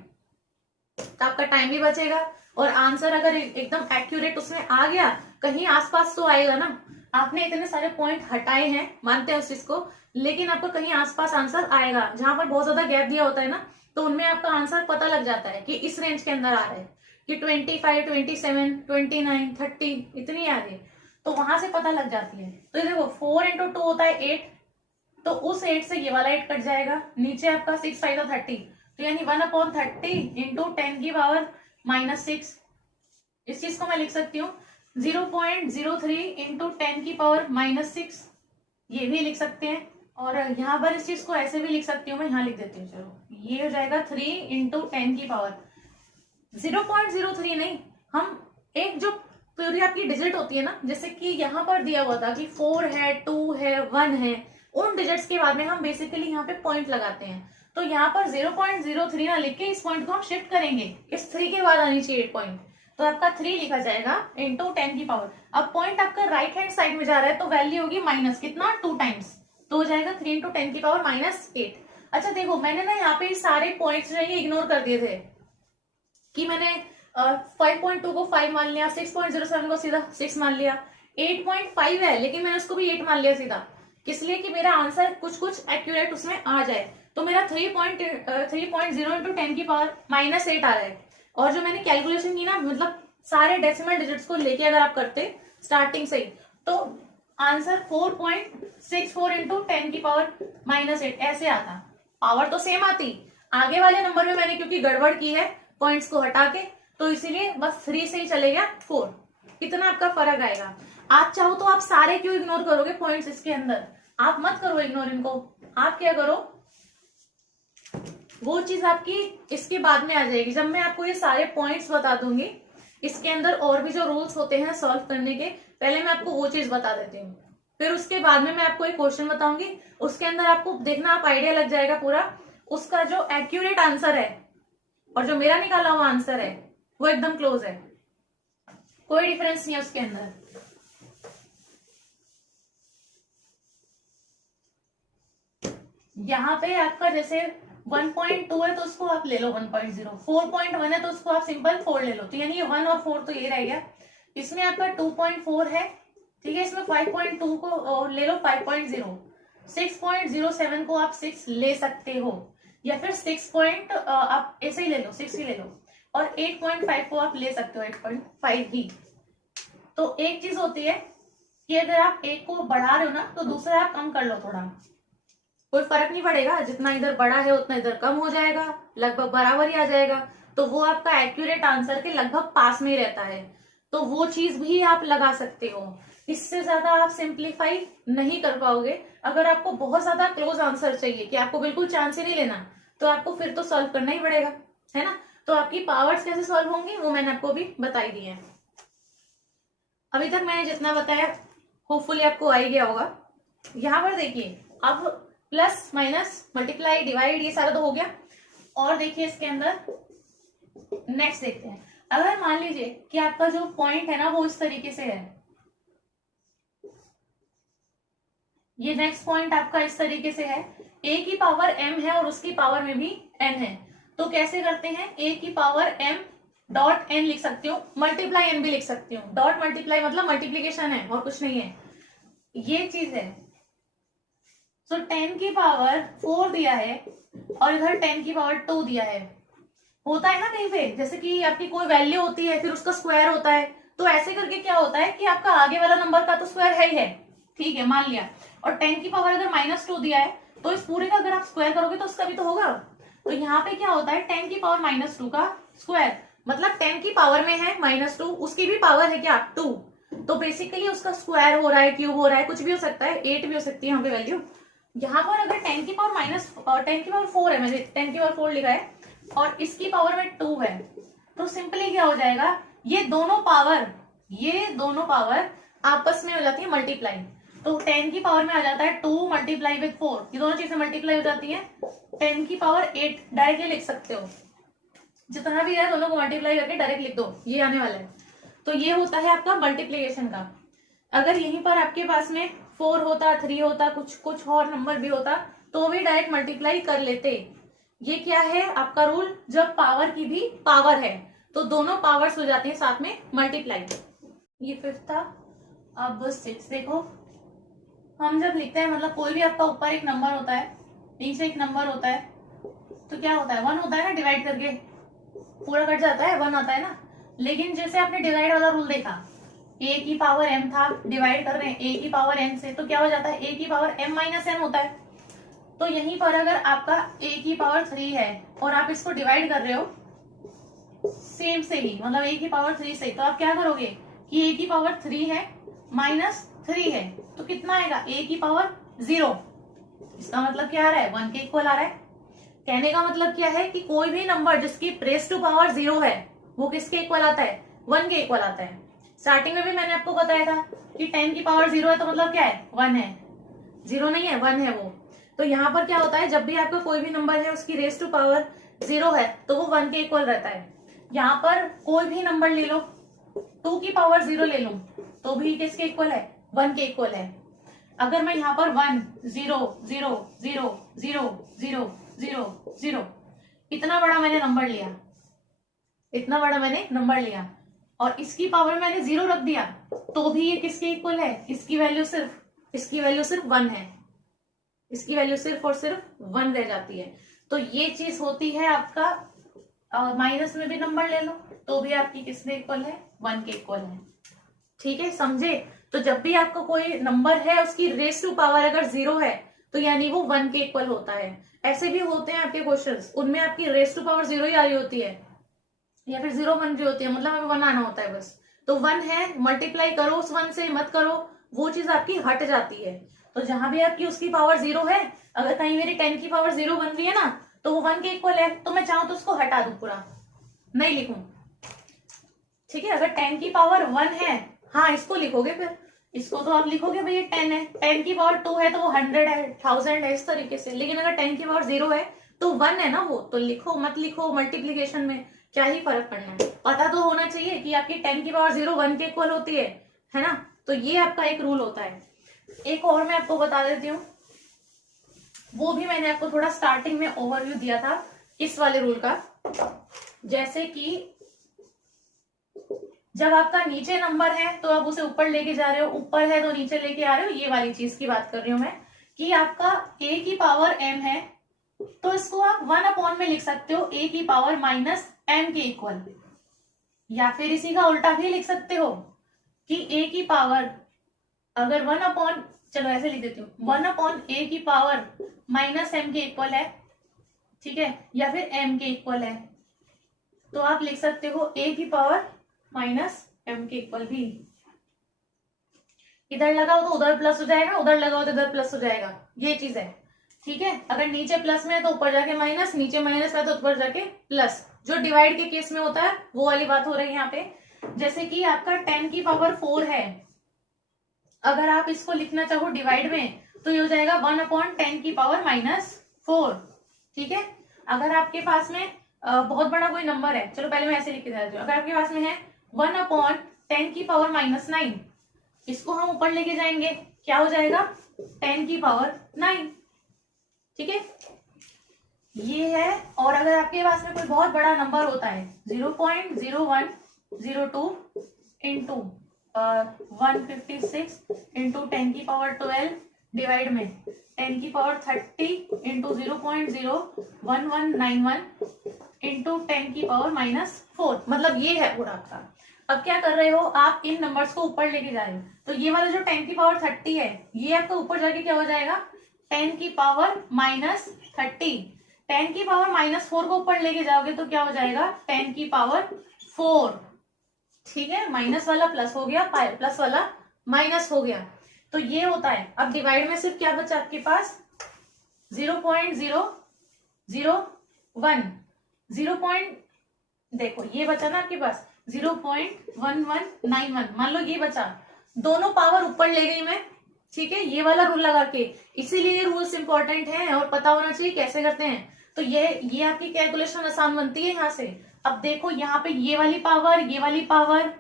तो आपका टाइम भी बचेगा, और आंसर अगर एकदम एक्यूरेट उसमें आ गया, कहीं आसपास तो आएगा ना। आपने इतने सारे पॉइंट हटाए हैं, मानते हैं उस चीज को, लेकिन आपको कहीं आसपास आंसर आएगा। जहां पर बहुत ज्यादा गैप दिया होता है ना, तो उनमें आपका आंसर पता लग जाता है कि इस रेंज के अंदर आ रहा है, कि 25 27 29 30 इतनी आ रही है, तो वहां से पता लग जाती है। तो देखो 4 इंटू 2 होता है 8, तो उस 8 से ये वाला 8 कट जाएगा, नीचे आपका 6 5 30, तो यानी 1/30 इंटू 10 की पावर -6। इस चीज को मैं लिख सकती हूँ 0.03 इंटू 10 की पावर -6, ये भी लिख सकते हैं। और यहाँ पर इस चीज को ऐसे भी लिख सकती हूँ, मैं यहाँ लिख देती हूँ, चलो ये हो जाएगा 3 इंटू 10 की पावर 0.03 नहीं, हम एक जो पूरी आपकी डिजिट होती है ना, जैसे कि यहाँ पर दिया हुआ था कि 4 है, 2 है, 1 है, उन डिजिट्स के बाद में हम बेसिकली यहाँ पे पॉइंट लगाते हैं। तो यहाँ पर 0.03 ना लिख के इस पॉइंट को हम शिफ्ट करेंगे, इस 3 के बाद आनी चाहिए 8 पॉइंट, तो आपका 3 लिखा जाएगा इंटू 10 की पावर। अब पॉइंट आपका राइट हैंड साइड में जा रहा है, तो वैल्यू होगी माइनस कितना, 2 टाइम्स, तो हो जाएगा 3 इंटू 10 की पावर -8। अच्छा देखो मैंने ना यहाँ पे सारे पॉइंट्स जो है इग्नोर कर दिए थे, कि मैंने 5.2 को 5 मान लिया, 6.07 को सीधा 6 मान लिया, 8.5 है लेकिन मैंने उसको भी 8 मान लिया सीधा, किस लिए कि मेरा आंसर कुछ एक्यूरेट उसमें आ जाए। तो मेरा 3.0 इंटू 10 की पावर -8 आ रहा है। और जो मैंने कैलकुलेशन की ना, मतलब सारे डेसिमल डिजिट्स को लेके अगर आप करते स्टार्टिंग से ही, तो आंसर 4.64 इंटू 10 की पावर -8 ऐसे आता। पावर तो सेम आती, आगे वाले नंबर में मैंने क्योंकि गड़बड़ की है पॉइंट्स को हटा के, तो इसीलिए बस 3 से ही चले गया 4, इतना आपका फर्क आएगा। आप चाहो तो आप सारे क्यों इग्नोर करोगे पॉइंट्स इसके अंदर, आप मत करो इग्नोर इनको, आप क्या करो, वो चीज आपकी इसके बाद में आ जाएगी, जब मैं आपको ये सारे पॉइंट्स बता दूंगी। इसके अंदर और भी जो रूल्स होते हैं सॉल्व करने के, पहले मैं आपको वो चीज बता देती हूँ, फिर उसके बाद में मैं आपको एक क्वेश्चन बताऊंगी, उसके अंदर आपको देखना आप आइडिया लग जाएगा पूरा, उसका जो एक्यूरेट आंसर है और जो मेरा निकाला हुआ आंसर है वो एकदम क्लोज है, कोई डिफरेंस नहीं है उसके अंदर। यहाँ पे आपका जैसे 1.2 है तो उसको आप ले लो 1.0, 4.1 है तो उसको आप सिंपल 4 ले लो, तो यानी 1 और 4 तो ये रह गया। इसमें आपका 2.4 है, ठीक है, इसमें 5.2 को ले लो 5.0, 6.07 को आप 6 ले सकते हो, या फिर 6 पॉइंट आप ऐसे ही ले लो, 6 ही ले लो, और 8.5 को आप ले सकते हो 8.5 भी। तो एक चीज होती है कि अगर आप एक को बढ़ा रहे हो ना तो दूसरा आप कम कर लो थोड़ा, कोई फर्क नहीं पड़ेगा, जितना इधर बड़ा है उतना इधर कम हो जाएगा, लगभग बराबर ही आ जाएगा, तो वो आपका एक्यूरेट आंसर के लगभग पास में ही रहता है। तो वो चीज भी आप लगा सकते हो, इससे ज्यादा आप सिंप्लीफाई नहीं कर पाओगे। अगर आपको बहुत ज्यादा क्लोज आंसर चाहिए कि आपको बिल्कुल चांस ही नहीं लेना, तो आपको फिर तो सॉल्व करना ही पड़ेगा, है ना। तो आपकी पावर्स कैसे सॉल्व होंगी वो मैंने आपको भी बताई दी है। अभी तक मैंने जितना बताया होपफुली आपको आ ही गया होगा। यहाँ पर देखिए, अब प्लस माइनस मल्टीप्लाई डिवाइड ये सारा तो हो गया, और देखिए इसके अंदर नेक्स्ट देखते हैं। अगर मान लीजिए कि आपका जो पॉइंट है ना वो इस तरीके से है, ये नेक्स्ट पॉइंट आपका इस तरीके से है, a की पावर m है और उसकी पावर में भी n है, तो कैसे करते हैं, a की पावर m डॉट n लिख सकती हूँ, मल्टीप्लाई n भी लिख सकती हूँ, डॉट मल्टीप्लाई मतलब मल्टीप्लीकेशन है और कुछ नहीं है, ये चीज है। तो 10 की पावर 4 दिया है और इधर 10 की पावर 2 दिया है, होता है ना कहीं पे, जैसे कि आपकी कोई वैल्यू होती है फिर उसका स्क्वायर होता है, तो ऐसे करके क्या होता है कि आपका आगे वाला नंबर का तो स्क्वायर है ही है, ठीक है, मान लिया। और 10 की पावर अगर -2 दिया है तो इस पूरे का अगर आप स्क्वायर करोगे तो उसका भी तो होगा। तो यहाँ पे क्या होता है, 10 की पावर -2 का स्क्वायर, मतलब 10 की पावर में है -2, उसकी भी पावर है क्या 2, तो बेसिकली उसका स्क्वायर हो रहा है, क्यूब हो रहा है, कुछ भी हो सकता है, 8 भी हो सकती है यहाँ पे वैल्यू। यहाँ पर अगर 10 की पावर 4 है, मैंने 10 की पावर 4 लिखा है और इसकी पावर में 2 है, तो सिंपली क्या हो जाएगा, ये दोनों पावर आपस में हो जाती है मल्टीप्लाई, तो 10 की पावर में आ जाता है 2 मल्टीप्लाई विद 4, ये दोनों चीजें मल्टीप्लाई हो जाती है, 10 की पावर 8 डायरेक्टली लिख सकते हो, जितना भी है दोनों को मल्टीप्लाई करके डायरेक्ट लिख दो, ये आने वाला है। तो ये होता है आपका मल्टीप्लीकेशन का। अगर यहीं पर आपके पास में 4 होता, 3 होता, कुछ और नंबर भी होता, तो भी डायरेक्ट मल्टीप्लाई कर लेते। ये क्या है आपका रूल, जब पावर की भी पावर है तो दोनों पावर्स हो जाते हैं साथ में मल्टीप्लाई। ये 5th था। अब 6 देखो, हम जब लिखते हैं, मतलब कोई भी आपका ऊपर एक नंबर होता है, नीचे एक नंबर होता है, तो क्या होता है, 1 होता है ना, डिवाइड करके पूरा कट जाता है, 1 आता है ना। लेकिन जैसे आपने डिवाइड वाला रूल देखा, a की पावर m था, डिवाइड कर रहे हैं a की पावर n से, तो क्या हो जाता है, a की पावर m माइनस n होता है। तो यहीं पर अगर आपका a की पावर 3 है और आप इसको डिवाइड कर रहे हो सेम से ही, मतलब a की पावर 3 से, तो आप क्या करोगे कि a की पावर 3 है -3 है, तो कितना आएगा, a की पावर 0, इसका मतलब क्या आ रहा है, 1 के इक्वल आ रहा है। कहने का मतलब क्या है कि कोई भी नंबर जिसकी रेज़ टू पावर 0 है वो किसके इक्वल आता है, 1 के इक्वल आता है। स्टार्टिंग में भी मैंने आपको बताया था कि 10 की पावर 0 है तो मतलब क्या है, 1 है, 0 नहीं है, 1 है वो। तो यहाँ पर क्या होता है, जब भी आपका कोई भी नंबर है उसकी रेज़ टू पावर 0 है तो वो 1 के इक्वल रहता है। यहाँ पर कोई भी नंबर ले लो, 2 की पावर 0 ले लूं तो भी किसके इक्वल है, 1 के इक्वल है। अगर मैं यहाँ पर 1 0 0 0 0 0 0 0 इतना बड़ा मैंने नंबर लिया और इसकी पावर मैंने 0 रख दिया, तो भी ये किसके इक्वल है, इसकी वैल्यू सिर्फ 1 है, इसकी वैल्यू सिर्फ और सिर्फ 1 रह जाती है। तो ये चीज होती है आपका, माइनस में भी नंबर ले लो तो भी आपकी किसके इक्वल है, 1 के इक्वल है, ठीक है, समझे। तो जब भी आपका कोई नंबर है उसकी रेज़ टू पावर अगर 0 है तो यानी वो 1 के इक्वल होता है। ऐसे भी होते हैं आपके क्वेश्चंस, उनमें आपकी रेज़ टू पावर 0 ही आ रही होती है या फिर 0 बन रही होती है, मतलब हमें 1 आना होता है बस, तो 1 है, मल्टीप्लाई करो उस 1 से, मत करो, वो चीज आपकी हट जाती है। तो जहां भी आपकी उसकी पावर 0 है, अगर कहीं मेरी 10 की पावर 0 बन रही है ना तो वो 1 के इक्वल है, तो मैं चाहूं तो उसको हटा दूं, पूरा नहीं लिखूं, ठीक है। अगर 10 की पावर 1 है, हाँ इसको लिखोगे, फिर इसको तो आप लिखोगे भाई 10 है, 10 की पावर 2 है तो वो 100 है, 1000 है, इस तरीके से। लेकिन अगर 10 की पावर 0 है तो 1 है ना वो, तो लिखो मत लिखो, मल्टीप्लीकेशन में क्या ही फर्क पड़ना है। पता तो होना चाहिए कि आपकी 10 की पावर 0 1 के इक्वल होती है ना। तो ये आपका एक रूल होता है। एक और मैं आपको बता देती हूँ, वो भी मैंने आपको थोड़ा स्टार्टिंग में ओवरव्यू दिया था इस वाले रूल का। जैसे कि जब आपका नीचे नंबर है तो आप उसे ऊपर लेके जा रहे हो, ऊपर है तो नीचे लेके आ रहे हो, ये वाली चीज की बात कर रही हूं मैं। कि आपका a की पावर m है तो इसको आप 1 में लिख सकते हो a की पावर -m के इक्वल, या फिर इसी का उल्टा भी लिख सकते हो कि a की पावर अगर 1 चलो ऐसे लिख देती हूँ, 1/a की पावर -m के इक्वल है, ठीक है, या फिर m के इक्वल है, तो आप लिख सकते हो a की पावर -m के इक्वल भी। इधर लगाओ तो उधर प्लस हो जाएगा, उधर लगाओ तो इधर प्लस हो जाएगा, ये चीज है, ठीक है। अगर नीचे प्लस में है तो ऊपर जाके माइनस, नीचे माइनस में है तो ऊपर जाके प्लस। जो डिवाइड के केस में होता है वो वाली बात हो रही है यहाँ पे। जैसे कि आपका 10 की पावर 4 है, अगर आप इसको लिखना चाहो डिवाइड में तो ये हो जाएगा 1/10 की पावर -4, ठीक है। अगर आपके पास में बहुत बड़ा कोई नंबर है, चलो पहले मैं ऐसे लिख के देती हूँ। अगर आपके पास में है 1/10 की पावर -9, इसको हम ऊपर लेके जाएंगे, क्या हो जाएगा 10 की पावर 9, ठीक है, ये है। और अगर आपके पास में कोई बहुत बड़ा नंबर होता है 0.0102 इंटू 156 इंटू 10 की पावर 12 डिवाइड में 10 की पावर 30 इंटू 0.01191 इंटू 10 की पावर -4, मतलब ये है पूरा आपका। अब क्या कर रहे हो आप, इन नंबर्स को ऊपर लेके जा रहे हो, तो ये वाला जो 10 की पावर 30 है ये आपका ऊपर जाके क्या हो जाएगा 10 की पावर -30। 10 की पावर -4 को ऊपर लेके जाओगे तो क्या हो जाएगा 10 की पावर 4, ठीक है। माइनस वाला प्लस हो गया, प्लस वाला माइनस हो गया, तो ये होता है। अब डिवाइड में सिर्फ क्या बचा आपके पास 0.001 देखो ये बचा ना आपके पास 0.1191, मान लो ये बचा, दोनों पावर ऊपर ले गई मैं, ठीक है, ये वाला रूल लगा के। इसीलिए ये रूल्स इंपॉर्टेंट है और पता होना चाहिए कैसे करते हैं, तो ये आपकी कैलकुलेशन आसान बनती है यहाँ से। अब देखो यहाँ पे ये वाली पावर, ये वाली पावर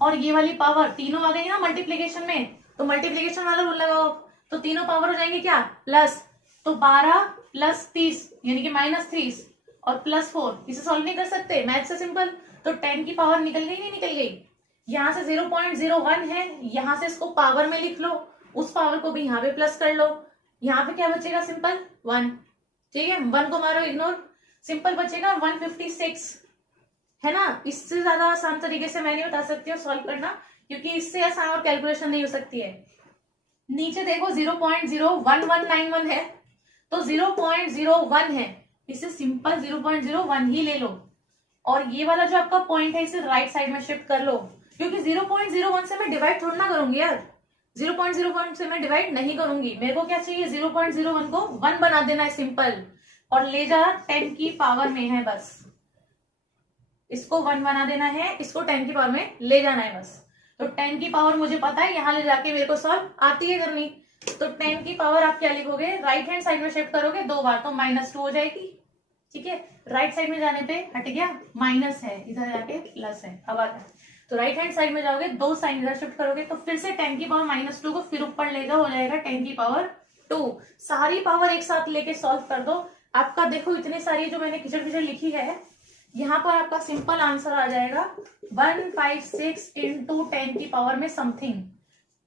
और ये वाली पावर तीनों आ गई ना मल्टीप्लीकेशन में, तो मल्टीप्लीकेशन वाला रूल लगाओ तो तीनों पावर हो जाएंगे क्या प्लस, तो 12 + 30 यानी कि -30 और +4, इसे सॉल्व नहीं कर सकते, मैथ से सिंपल। तो 10 की पावर निकल गई, नहीं निकल गई, यहाँ से 0.01 है, यहाँ से इसको पावर में लिख लो, उस पावर को भी यहाँ पे प्लस कर लो, यहाँ पे क्या बचेगा सिंपल 1, ठीक है, 1 को मारो इग्नोर, सिंपल बचेगा 156, है ना। इससे ज्यादा आसान तरीके से मैं नहीं बता सकती हूँ सॉल्व करना, क्योंकि इससे आसान और कैलकुलेशन नहीं हो सकती है। नीचे देखो 0.01191 है, तो 0.01 है, इसे सिंपल 0.01 ही ले लो, और ये वाला जो आपका पॉइंट है इसे राइट साइड में शिफ्ट कर लो, क्योंकि 0.01 से मैं डिवाइड थोड़ा ना करूंगी यार, 0.01 से मैं डिवाइड नहीं करूंगी, मेरे को क्या चाहिए 0.01 को 1 बना देना है सिंपल, और ले जा 10 की पावर में है बस, इसको 1 बना देना है, इसको 10 की पावर में ले जाना है बस। तो 10 की पावर मुझे पता है, यहाँ ले जाके मेरे को सॉल्व आती है करनी, तो 10 की पावर आप क्या लिखोगे, राइट हैंड साइड में शिफ्ट करोगे 2 बार तो -2 हो जाएगी, ठीक है। राइट साइड में जाने पे हट गया, माइनस है, इधर जाके प्लस है, अब आता है, तो राइट हैंड साइड में जाओगे 2 साइन इधर शिफ्ट करोगे, तो फिर से 10 की पावर -2 को फिर ऊपर ले जाओ, हो जाएगा 10 की पावर 2। सारी पावर एक साथ लेके सॉल्व कर दो, आपका देखो इतनी सारी जो मैंने खिचड़ खिचड़ लिखी है, यहाँ पर आपका सिंपल आंसर आ जाएगा 156 इंटू 10 की पावर में समथिंग,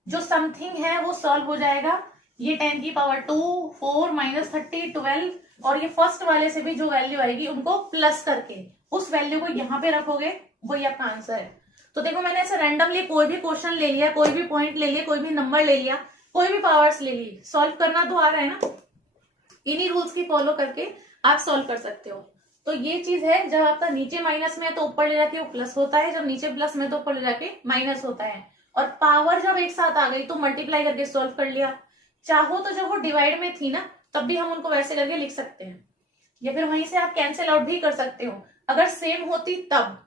जो समथिंग है वो सॉल्व हो जाएगा, ये 10 की पावर 2 4 -30 12, और ये फर्स्ट वाले से भी जो वैल्यू आएगी उनको प्लस करके उस वैल्यू को यहाँ पे रखोगे, वही आपका आंसर है। तो देखो मैंने ऐसे रैंडमली कोई भी क्वेश्चन ले लिया, कोई भी पॉइंट ले लिया, कोई भी नंबर ले लिया, कोई भी पावर्स ले ली, सॉल्व करना तो आ रहा है ना, इन्हीं रूल्स की फॉलो करके आप सॉल्व कर सकते हो। तो ये चीज है, जब आपका नीचे माइनस में है तो ऊपर ले जाके वो प्लस होता है, जब नीचे प्लस में तो ऊपर ले जाके माइनस होता है, और पावर जब एक साथ आ गई तो मल्टीप्लाई करके सॉल्व कर लिया। चाहो तो जब वो डिवाइड में थी ना तब भी हम उनको वैसे करके लिख सकते हैं, या फिर वहीं से आप कैंसिल आउट भी कर सकते हो, अगर सेम होती तब।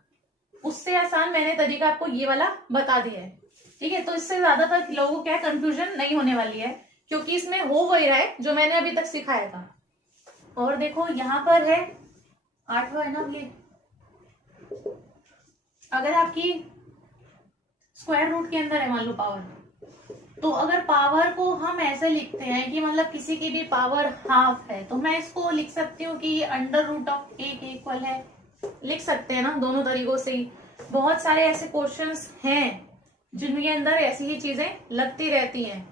उससे आसान मैंने तरीका आपको ये वाला बता दिया है, ठीक है। तो इससे ज्यादातर लोगों को क्या कंफ्यूजन नहीं होने वाली है, क्योंकि इसमें हो वही रहा है जो मैंने अभी तक सिखाया था। और देखो यहाँ पर है 8वां है ना ये, अगर आपकी स्क्वायर रूट के अंदर है मान लो पावर, तो अगर पावर को हम ऐसे लिखते हैं कि मतलब किसी की भी पावर हाफ है, तो मैं इसको लिख सकती हूँ कि ये अंडर रूट ऑफ ए के इक्वल है। लिख सकते हैं ना दोनों तरीकों से ही। बहुत सारे ऐसे क्वेश्चंस हैं जिनके अंदर ऐसी ही चीजें लगती रहती हैं,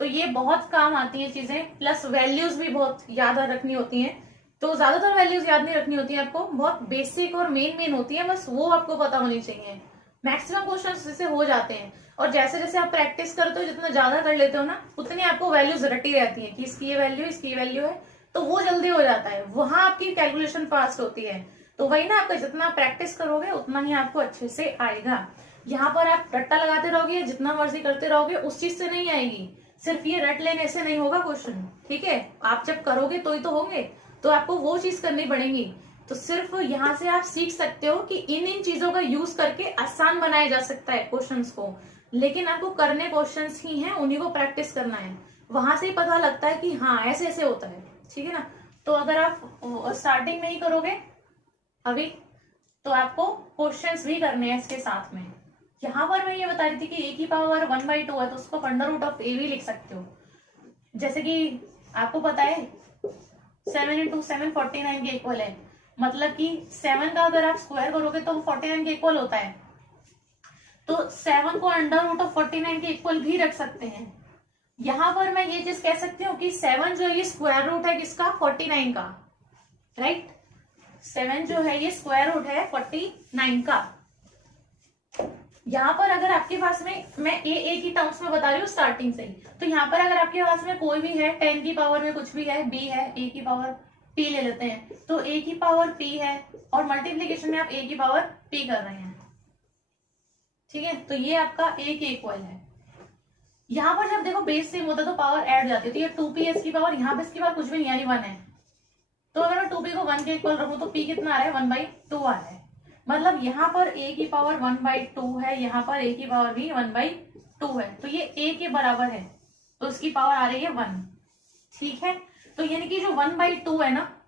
तो ये बहुत काम आती हैं चीजें। प्लस वैल्यूज भी बहुत याद रखनी होती हैं, तो ज्यादातर वैल्यूज याद नहीं रखनी होती है आपको, बहुत बेसिक और मेन होती है, बस वो आपको पता होनी चाहिए। मैक्सिमम क्वेश्चंस इससे हो जाते हैं, और जैसे जैसे आप प्रैक्टिस करते हो, जितना ज्यादा कर लेते हो ना, उतनी आपको वैल्यूज रटी रहती है कि इसकी ये वैल्यू, इसकी ये वैल्यू है, तो वो जल्दी हो जाता है, वहां आपकी कैलकुलेशन फास्ट होती है। तो वही ना, आपका जितना प्रैक्टिस करोगे उतना ही आपको अच्छे से आएगा। यहाँ पर आप रट्टा लगाते रहोगे, जितना मर्जी करते रहोगे, उस चीज से नहीं आएगी। सिर्फ ये रट लेने से नहीं होगा क्वेश्चन, ठीक है। आप जब करोगे तो ही तो होंगे, तो आपको वो चीज करनी पड़ेगी। तो सिर्फ यहाँ से आप सीख सकते हो कि इन चीजों का यूज करके आसान बनाया जा सकता है क्वेश्चंस को, लेकिन आपको करने क्वेश्चंस ही हैं, उन्हीं को प्रैक्टिस करना है। वहां से ही पता लगता है कि हाँ ऐसे ऐसे होता है, ठीक है ना। तो अगर आप स्टार्टिंग में ही करोगे अभी, तो आपको क्वेश्चंस भी करने हैं इसके साथ में। यहाँ पर मैं ये बता रही थी कि ए की पावर 1/2 है, तो उसको अंडर रूट ऑफ ए भी लिख सकते हो। जैसे कि आपको पता है 7 × 7 49 के इक्वल है, मतलब कि 7 का अगर आप स्क्वायर करोगे तो वो 49 के इक्वल होता है। तो 7 को अंडर रूट ऑफ 49 के इक्वल भी रख सकते हैं। यहां पर मैं ये चीज कह सकती हूँ कि 7 जो है ये स्क्वायर रूट है किसका, 49 का, राइट। 7 जो है ये स्क्वायर रूट है 49 का। यहाँ पर अगर आपके पास में, मैं ए की टर्म्स में बता रही हूँ स्टार्टिंग से ही, तो यहाँ पर अगर आपके पास में कोई भी है 10 की पावर में कुछ भी है, बी है, ए की पावर पी ले लेते हैं, तो ए की पावर पी है और मल्टीप्लीकेशन में आप ए की पावर पी कर रहे हैं, ठीक है। तो ये आपका ए के इक्वल है। यहाँ पर जब देखो बेस सेम होता है तो पावर ऐड जाती है, तो ये 2p की पावर, यहाँ पे इसकी पावर कुछ भी नहीं यानी 1 है, तो अगर मैं 2p को 1 के इक्वल रखूं तो p कितना आ रहा है, 1/2 आ रहा है। मतलब यहाँ पर a की पावर 1/2 है, यहाँ पर a की पावर भी 1/2 है, तो ये a के बराबर है, तो इसकी पावर आ रही है 1, ठीक है। तो यानी कि जो 1/2 है ना,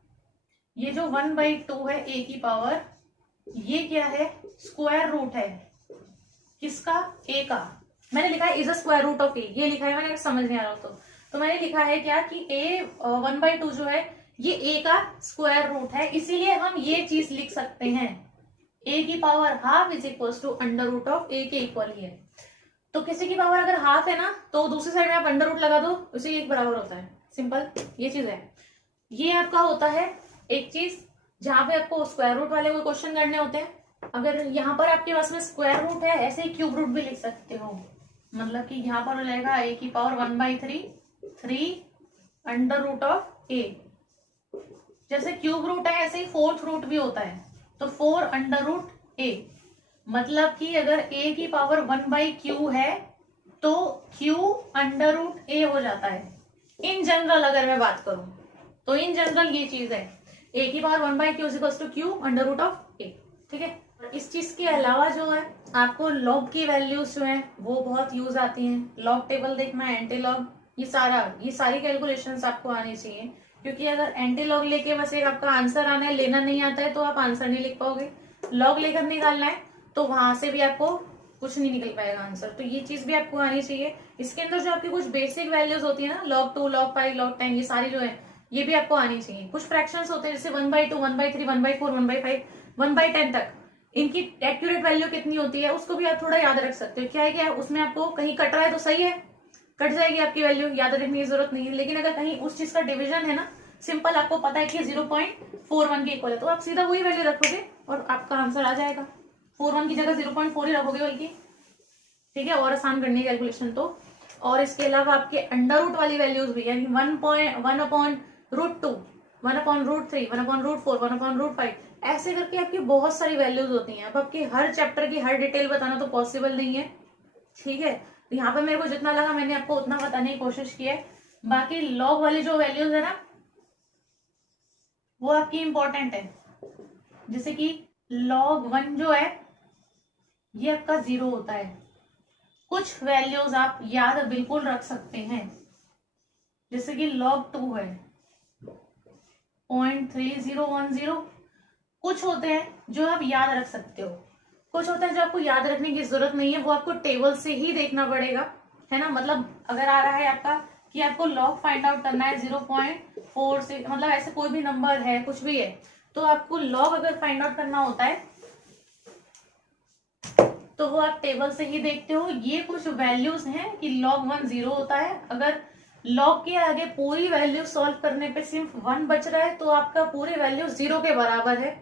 ये जो 1/2 है a की पावर, ये क्या है, स्क्वायर रूट है किसका, a का। मैंने लिखा है is a square root of a, ये लिखा है मैंने, समझ नहीं आ रहा तो मैंने लिखा है क्या कि a 1/2 जो है ये a का स्क्वायर रूट है, इसीलिए हम ये चीज लिख सकते हैं, a की power half is equal to under root of a के इक्वल ही है। तो किसी की पावर अगर हाफ है ना, तो दूसरी साइड में आप अंडर रूट लगा दो, उसी एक बराबर होता है, सिंपल ये चीज है। ये आपका होता है एक चीज जहां पे आपको स्क्वायर रूट वाले कोई क्वेश्चन करने होते हैं। अगर यहाँ पर आपके पास में स्क्वायर रूट है, ऐसे ही क्यूब रूट भी लिख सकते हो, मतलब कि यहाँ पर हो जाएगा a की power 1/3 3 under root of a। जैसे क्यूब रूट है ऐसे ही फोर्थ रूट भी होता है, तो 4 अंडर रूट a। मतलब कि अगर a की पावर 1/q है तो q अंडर रूट a हो जाता है। इन जनरल अगर मैं बात करूं तो इन जनरल ये चीज है, a की power 1/q equals to q under root of a, ठीक है। इस चीज के अलावा जो है आपको लॉग की वैल्यूज जो है वो बहुत यूज आती हैं। लॉग टेबल देखना है, एंटी लॉग, ये सारी कैलकुलेशंस आपको आनी चाहिए, क्योंकि अगर एंटी लॉग लेके बस एक आपका आंसर आना है, लेना नहीं आता है तो आप आंसर नहीं लिख पाओगे। लॉग लेकर निकालना है तो वहां से भी आपको कुछ नहीं निकल पाएगा आंसर, तो ये चीज भी आपको आनी चाहिए। इसके अंदर जो आपकी कुछ बेसिक वैल्यूज होती है ना, log 2 log 5 log 10, ये सारी जो है ये भी आपको आनी चाहिए। कुछ फ्रैक्शंस होते हैं जैसे 1/2 1/3 1/4 1/5 1/10 तक, इनकी एक्यूरेट वैल्यू कितनी होती है उसको भी आप थोड़ा याद रख सकते हो। क्या है क्या उसमें आपको कहीं कट रहा है तो सही है, कट जाएगी आपकी वैल्यू, याद रखने की जरूरत नहीं है। लेकिन अगर कहीं उस चीज का डिवीजन है ना, सिंपल आपको पता है कि 0.41 के इक्वल है, तो आप सीधा वही वैल्यू रखोगे और आपका आंसर आ जाएगा। 41 की जगह 0.4 ही रखोगे बल्कि, ठीक है, और आसान करनी है कैलकुलेशन तो। और इसके अलावा आपके अंडर रूट वाली वैल्यूज भी, यानी 1/√2 1/√3 1/√4 1/√5, ऐसे करके आपकी बहुत सारी वैल्यूज होती हैं। अब आपकी हर चैप्टर की हर डिटेल बताना तो पॉसिबल नहीं है, ठीक है। तो यहाँ पे मेरे को जितना लगा मैंने आपको उतना बताने की कोशिश की है। बाकी लॉग वाली जो वैल्यूज है ना वो आपकी इंपॉर्टेंट है, जैसे कि log 1 जो है ये आपका 0 होता है। कुछ वैल्यूज आप याद बिल्कुल रख सकते हैं, जैसे कि log 2 है, 0.3010। कुछ होते हैं जो आप याद रख सकते हो, कुछ होता है जो आपको याद रखने की जरूरत नहीं है, वो आपको टेबल से ही देखना पड़ेगा, है ना। मतलब अगर आ रहा है आपका कि आपको लॉग फाइंड आउट करना है 0.46, मतलब ऐसे कोई भी नंबर है, कुछ भी है, तो आपको लॉग अगर फाइंड आउट करना होता है तो वो आप टेबल से ही देखते हो। ये कुछ वैल्यूज हैं कि log 1 0 होता है। अगर log के आगे पूरी वैल्यू सॉल्व करने पे सिर्फ 1 बच रहा है तो आपका पूरी वैल्यू 0 के बराबर है,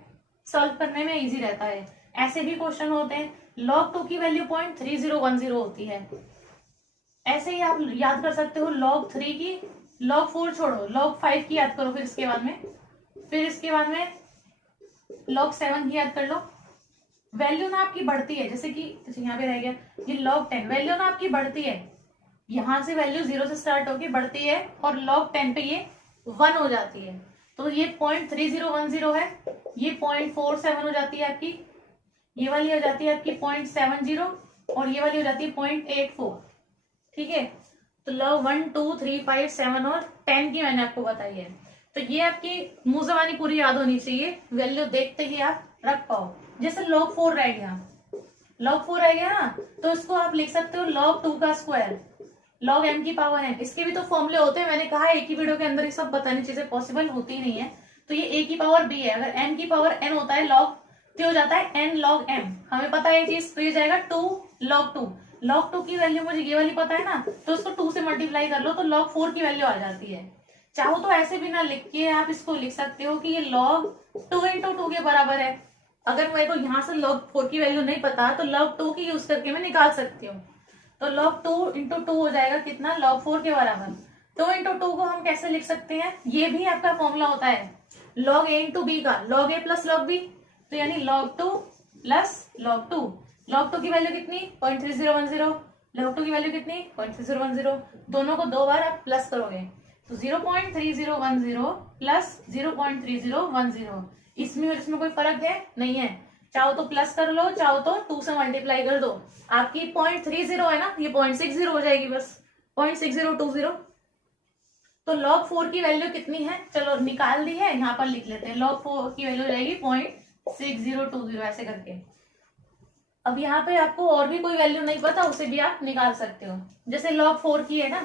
सॉल्व करने में इजी रहता है। ऐसे भी क्वेश्चन होते हैं, log 2 की वैल्यू 0.3010 होती है। ऐसे ही आप याद कर सकते हो log 3 की, log 4 छोड़ो, log 5 की याद करो, फिर इसके बाद में log 7 की याद कर लो। वैल्यू ना आपकी बढ़ती है, जैसे कि यहाँ पे रह गया ये log 10, वैल्यू ना आपकी बढ़ती है, यहां से वैल्यू 0 से स्टार्ट होके बढ़ती है और log 10 पे ये 1 हो जाती है। तो ये 0.3010 है, ये 0.47 हो जाती है आपकी, ये वाली हो जाती है आपकी 0.70 और ये वाली हो जाती है 0.84। ठीक है, तो log 1 2 3 5 7 और 10 की मैंने आपको बताई है। तो ये आपकी मुंह जबानी पूरी याद होनी चाहिए, वैल्यू देखते ही आप रख पाओ। जैसे log 4 रह गया, ना, तो इसको आप लिख सकते हो log 2 का स्क्वायर, log m की पावर n। इसके भी तो फॉर्मूले होते हैं, मैंने कहा एक ही वीडियो के अंदर ये सब बताने चीजें पॉसिबल होती नहीं है। तो ये a की पावर b है, अगर n की पावर n होता है log, तो हो जाता है n log m। हमें पता है ये चीज, तो ये जाएगा 2 log 2। log 2 की वैल्यू मुझे ये वाली पता है ना, तो उसको 2 से मल्टीप्लाई कर लो तो log 4 की वैल्यू आ जाती है। चाहो तो ऐसे भी ना लिख के आप इसको लिख सकते हो कि ये log 2 into 2 के बराबर है। अगर मेरे को यहाँ से log 4 की वैल्यू नहीं पता तो log 2 की यूज करके मैं निकाल सकती हूँ। तो log 2 into 2 हो जाएगा कितना, log 4 के बराबर। 2 into 2 को हम कैसे लिख सकते हैं, ये भी आपका फॉर्मूला होता है log a into b का, log a plus log b, तो यानी log 2 plus log 2। log 2 की वैल्यू कितनी 0.3010, log 2 की वैल्यू कितनी 0.3010, दोनों को 2 बार आप प्लस करोगे तो 0.3010 प्लस 0.3010, इसमें और इसमें कोई फर्क है नहीं है। चाहो तो प्लस कर लो, चाहो तो 2 से मल्टीप्लाई कर दो, आपकी 0.30 है ना, ये 0.60 हो जाएगी बस, 0.6020। तो log 4 की वैल्यू कितनी है, चलो निकाल दी है, यहाँ पर लिख लेते हैं। log 4 की वैल्यू हो जाएगी 0.6020, ऐसे करके। अब यहाँ पे आपको और भी कोई वैल्यू नहीं पता, उसे भी आप निकाल सकते हो। जैसे log 4 की है ना,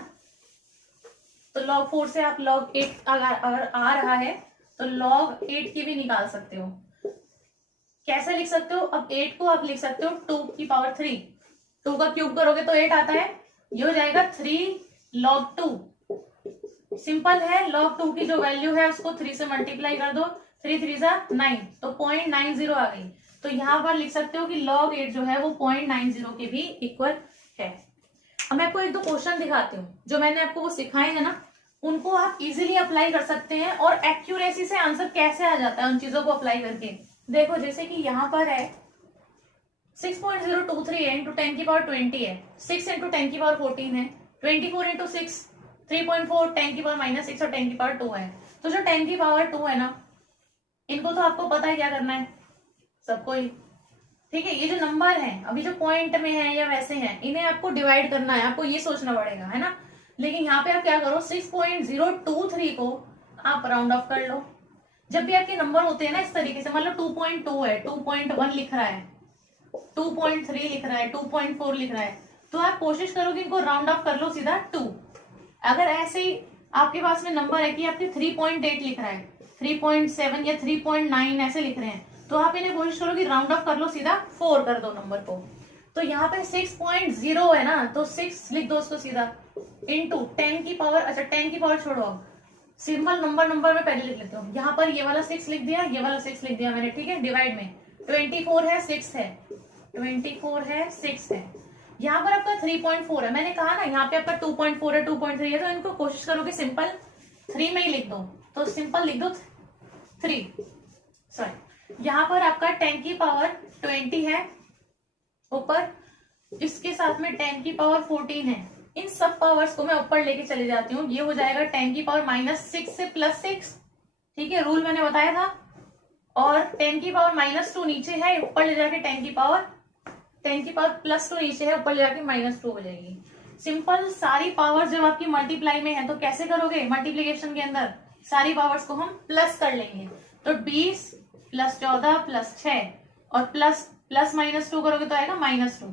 तो log 4 से आप log 8 अगर आ रहा है तो log 8 की भी निकाल सकते हो। कैसे लिख सकते हो, अब 8 को आप लिख सकते हो 2 की पावर 3, 2 का क्यूब करोगे तो 8 आता है, ये हो जाएगा 3 log 2। सिंपल है, log 2 की जो वैल्यू है उसको 3 से मल्टीप्लाई कर दो, 3 3 9, तो 0.90 आ गई। तो यहाँ पर लिख सकते हो कि log 8 जो है वो 0.90 के भी इक्वल है। अब मैं आपको एक दो क्वेश्चन दिखाती हूँ, जो मैंने आपको वो सिखाए हैं ना, उनको आप इजीली अप्लाई कर सकते हैं और एक्यूरेसी से आंसर कैसे आ जाता है उन चीजों को अप्लाई करके। देखो जैसे कि यहाँ पर है 6.023 इंटू 10 की पावर 20 है, 6 इंटू 10 की पावर 14 है, 24 इंटू 6 3.4, 10 की पावर -6 और 10 की पावर 2 है। तो जो 10 की पावर 2 है ना, इनको तो आपको पता है क्या करना है, सबको ही, ठीक है। ये जो नंबर है अभी जो पॉइंट में है या वैसे हैं, इन्हें आपको डिवाइड करना है, आपको ये सोचना पड़ेगा, है ना। लेकिन यहाँ पे आप क्या करो, 6.023 को आप राउंड ऑफ कर लो। जब भी आपके नंबर होते हैं ना इस तरीके से, मतलब 2.2 है, 2.1 लिख रहा है, 2.3 लिख रहा है, 2.4 लिख रहा है, तो आप कोशिश करो कि इनको राउंड ऑफ कर लो सीधा 2। अगर ऐसे ही आपके पास में नंबर है कि आपके 3.8 लिख रहा है, 3.7 या 3.9 ऐसे लिख रहे हैं, तो आप इन्हें कोशिश करो कि राउंड ऑफ कर लो सीधा 4 कर दो नंबर को। तो यहाँ पे 6.0 है ना, तो 6 लिख दो उसको सीधा, इंटू 10 की पावर, अच्छा 10 की पावर छोड़ो, सिंपल नंबर में पहले लिख लेते हो। यहाँ पर ये वाला 6 लिख दिया, ये वाला 6 लिख दिया मैंने, ठीक है। डिवाइड में 24 है 6 है, 24 है 6 है, यहाँ पर आपका 3.4 है। मैंने कहा ना यहाँ पे आपका 2.4 है, 2.3 है, तो इनको कोशिश करो कि सिंपल 3 में ही लिख दो, तो सिंपल लिख दो 3, सॉरी। यहाँ पर आपका 10 की पावर 20 है ऊपर, इसके साथ में 10 की पावर 14 है, इन सब पावर्स को मैं ऊपर लेके चले जाती हूँ। ये हो जाएगा 10 की पावर -6 से +6, ठीक है, रूल मैंने बताया था। और 10 की पावर -2 नीचे है, ऊपर ले जाके 10 की पावर +2 नीचे है, ऊपर ले जाके -2 हो जाएगी। सिंपल, सारी पावर जब आपकी मल्टीप्लाई में है तो कैसे करोगे मल्टीप्लीकेशन के अंदर, सारी पावर्स को हम प्लस कर लेंगे। तो 20 प्लस 14 प्लस 6 और प्लस प्लस -2 करोगे तो आएगा -2।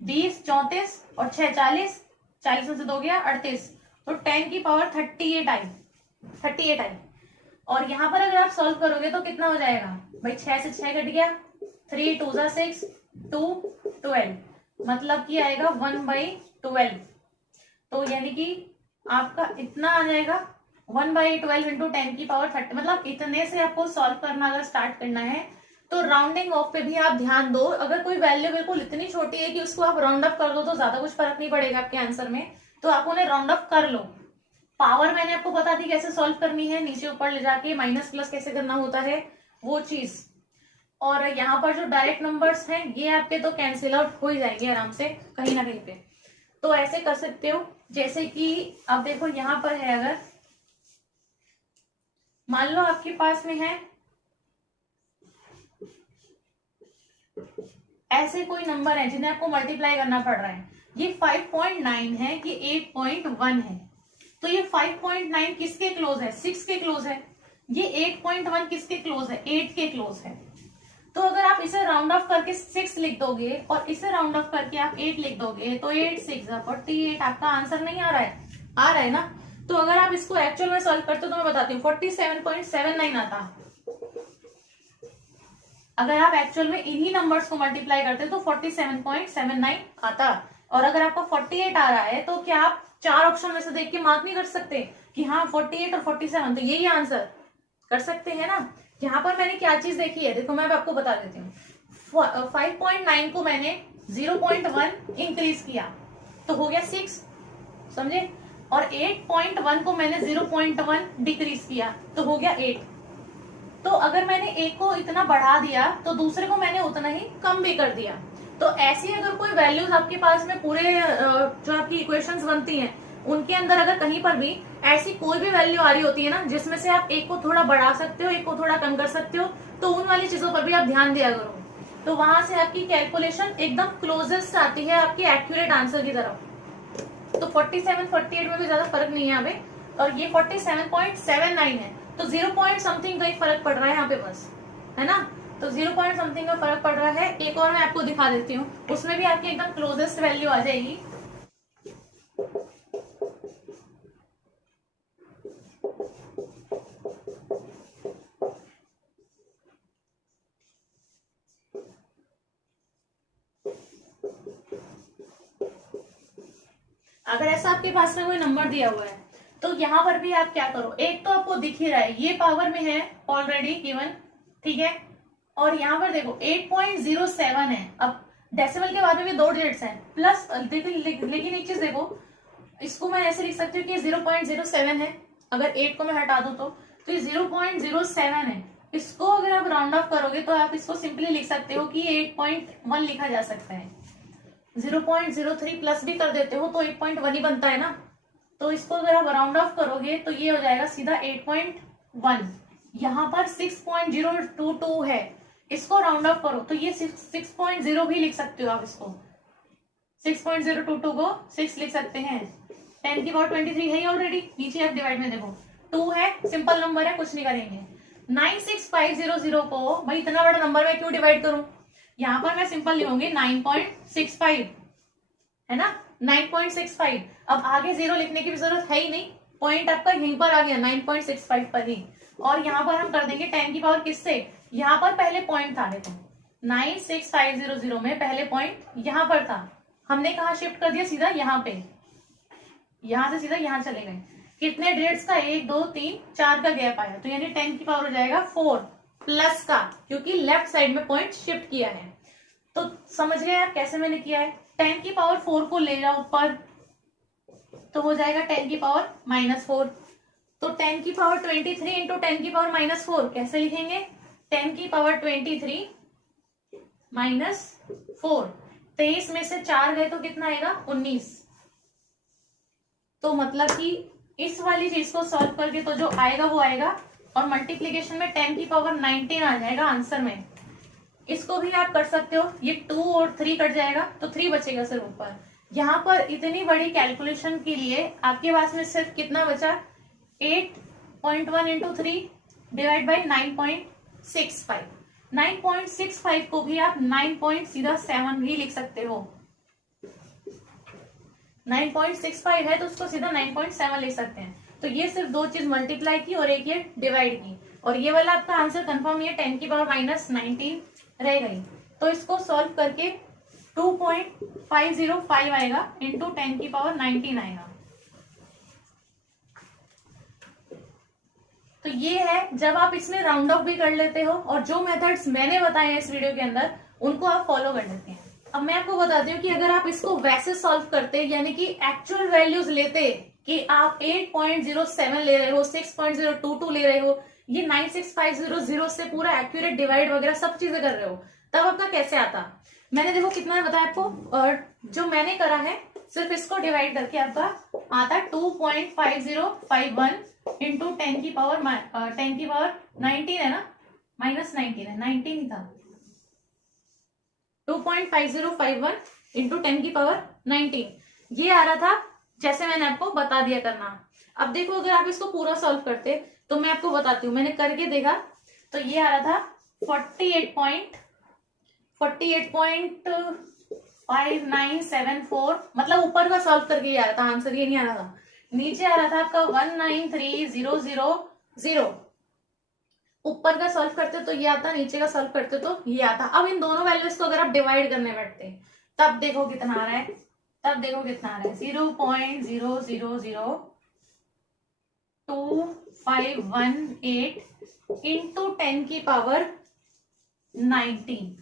20 34 और 6 40, 40 में से 2 गया 38, तो 10 की पावर 38 आई, 38 आई। और यहाँ पर अगर आप सॉल्व करोगे तो कितना हो जाएगा भाई, 6 से 6 कट गया, 3 2 6 2 12, मतलब कि आएगा 1/12। तो यानी कि आपका इतना आ जाएगा 1/12 इंटू 10 की पावर 30, मतलब इतने से आपको सॉल्व करना अगर स्टार्ट करना है तो राउंडिंग ऑफ पे भी आप ध्यान दो। अगर कोई वैल्यू बिल्कुल इतनी छोटी है कि उसको आप राउंड अप कर दो तो ज्यादा कुछ फर्क नहीं पड़ेगा आपके आंसर में, तो आप उन्हें राउंड अप कर लो। पावर मैंने आपको बता दी कैसे सॉल्व करनी है, नीचे ऊपर ले जाके माइनस प्लस कैसे करना होता है वो चीज। और यहाँ पर जो डायरेक्ट नंबर्स हैं ये आपके तो कैंसिल आउट हो ही जाएंगे आराम से कहीं ना कहीं पे। तो ऐसे कर सकते हो, जैसे कि अब देखो यहाँ पर है, अगर मान लो आपके पास में है ऐसे कोई नंबर है जिन्हें आपको मल्टीप्लाई करना पड़ रहा है, ये 5.9 है, ये 8.1 है, तो ये 5.9 किसके क्लोज है, 6 के क्लोज है। ये 8.1 किसके क्लोज है, 8 के क्लोज है। तो अगर आप इसे राउंड ऑफ करके 6 लिख दोगे और इसे राउंड ऑफ करके आप 8 लिख दोगे तो 8 6 48, आपका आंसर नहीं आ रहा है, आ रहा है ना। तो अगर आप इसको एक्चुअल में सॉल्व करते हो तो मैं बताती हूँ 47.79 आता। अगर आप एक्चुअल में इन्हीं नंबर्स को मल्टीप्लाई करते तो 47.79 आता। और अगर आपका 48 आ रहा है तो क्या आप 4 ऑप्शन में से देख के मार्क नहीं कर सकते कि हाँ 48 और 47 तो यही आंसर, कर सकते हैं ना। यहाँ पर मैंने क्या चीज देखी है, देखो मैं आपको बता देती हूँ। 5.9 को मैंने 0.1 इंक्रीज किया तो हो गया 6, समझे, और 8.1 को मैंने 0.1 डिक्रीज किया तो हो गया 8। तो अगर मैंने एक को इतना बढ़ा दिया तो दूसरे को मैंने उतना ही कम भी कर दिया। तो ऐसी अगर कोई वैल्यूज आपके पास में पूरे जो आपकी इक्वेशंस बनती हैं उनके अंदर अगर कहीं पर भी ऐसी कोई भी वैल्यू आ रही होती है ना जिसमें से आप एक को थोड़ा बढ़ा सकते हो, एक को थोड़ा कम कर सकते हो, तो उन वाली चीजों पर भी आप ध्यान दिया करो। तो वहां से आपकी कैलकुलेशन एकदम क्लोजेस्ट आती है आपकी एक्यूरेट आंसर की तरफ। तो 47 48 में भी ज्यादा फर्क नहीं है यहाँ पे, और ये 47.79 है, तो 0 पॉइंट समथिंग का ही फर्क पड़ रहा है यहाँ पे बस, है ना। तो 0 पॉइंट समथिंग का फर्क पड़ रहा है। एक और मैं आपको दिखा देती हूँ, उसमें भी आपकी एकदम क्लोजेस्ट वैल्यू आ जाएगी। अगर ऐसा आपके पास में कोई नंबर दिया हुआ है तो यहाँ पर भी आप क्या करो, एक तो आपको दिख ही रहा है ये पावर में है ऑलरेडी गिवन, ठीक है, और यहाँ पर देखो 8.07 है। अब डेसिमल के बाद में भी 2 डिजिट्स हैं प्लस, लेकिन एक चीज देखो, इसको मैं ऐसे लिख सकती हूँ कि 0.07 है, अगर 8 को मैं हटा दूं तो ये 0.07 है। इसको अगर आप राउंड ऑफ करोगे तो आप इसको सिंपली लिख सकते हो कि 8.1 लिखा जा सकता है। 0.03 प्लस भी कर देते हो तो 8.1 ही बनता है ना। तो इसको अगर आप राउंड ऑफ करोगे तो ये हो जाएगा सीधा 8.1। यहाँ पर 6.022 है, इसको राउंड ऑफ करो तो ये 6.0 भी लिख सकते हो आप। इसको 6.022 को 6 लिख सकते हैं। 10 की पावर 23 है ऑलरेडी, नीचे आप डिवाइड में देखो 2 है, सिंपल नंबर है, कुछ नहीं करेंगे। 96500 को भाई इतना बड़ा नंबर में क्यों डिवाइड करूं, यहाँ पर मैं सिंपल लिखूंगी 9.65, है ना, 9.65। अब आगे 0 लिखने की भी जरूरत है ही नहीं, पॉइंट आपका यहीं पर आ गया 9.65 पर ही। और यहाँ पर हम कर देंगे 10 की पावर किससे, यहाँ पर पहले पॉइंट था, देखो 96500 में पहले पॉइंट यहाँ पर था, हमने कहा शिफ्ट कर दिया सीधा यहाँ पे, यहाँ से सीधा यहाँ चले गए। कितने डिजिट्स का, 1 2 3 4 का गैप आया, तो यानी 10 की पावर हो जाएगा 4 प्लस का, क्योंकि लेफ्ट साइड में पॉइंट शिफ्ट किया है। तो समझ गए आप कैसे मैंने किया है। 10 की पावर 4 को ले जाओ ऊपर तो हो जाएगा 10 की पावर -4। तो 10 की पावर 23 इंटू 10 की पावर -4 कैसे लिखेंगे, 10 की पावर 23 -4, 23 में से 4 गए तो कितना आएगा 19। तो मतलब कि इस वाली चीज को सॉल्व करके तो जो आएगा वो आएगा, और मल्टीप्लीकेशन में 10 की पावर 19 आ जाएगा आंसर में। इसको भी आप कर सकते हो, ये 2 और 3 कट जाएगा तो 3 बचेगा सिर्फ ऊपर। यहाँ पर इतनी बड़ी कैलकुलेशन के लिए आपके पास में सिर्फ कितना बचा, 8 0.1 इंटू 3 डिवाइड बाई 9.65। 9.65 को भी आप 9.7 भी लिख सकते हो। 9.65 है तो उसको सीधा 9.7 लिख सकते हैं। तो ये सिर्फ दो चीज मल्टीप्लाई की और एक ये डिवाइड की, और ये वाला आपका आंसर कंफर्म ये 10 की पावर -19 रह गई। तो इसको सॉल्व करके 2.505 आएगा इंटू 10 की पावर 19 आएगा। तो ये है जब आप इसमें राउंड ऑफ भी कर लेते हो और जो मेथड्स मैंने बताए हैं इस वीडियो के अंदर उनको आप फॉलो कर लेते हैं। अब मैं आपको बताती हूँ कि अगर आप इसको वैसे सॉल्व करते यानी कि एक्चुअल वैल्यूज लेते कि आप 8.07 ले रहे हो, 6.022 ले रहे हो, ये 96500 से पूरा एक्यूरेट डिवाइड वगैरह सब चीजें कर रहे हो, तब आपका कैसे आता। मैंने देखो कितना बताया आपको, और जो मैंने करा है सिर्फ इसको डिवाइड करके आपका आता 2.5051 इंटू 10 की पावर 19 है ना, -19 है, 19 ही था। 2.5051 इंटू 10 की पावर 19 ये आ रहा था, जैसे मैंने आपको बता दिया करना। अब देखो अगर आप इसको पूरा सॉल्व करते तो मैं आपको बताती हूँ, मैंने करके देखा तो ये आ रहा था 48.5974, मतलब ऊपर का सॉल्व करके ये आ रहा था आंसर, ये नहीं आ रहा था। नीचे आ रहा था आपका 193000, ऊपर का सॉल्व करते तो ये आता, नीचे का सॉल्व करते तो ये आता। अब इन दोनों वैल्यूज को अगर आप डिवाइड करने बैठते तब देखो कितना आ रहा है, 0.00251 इंटू 10 की पावर 19।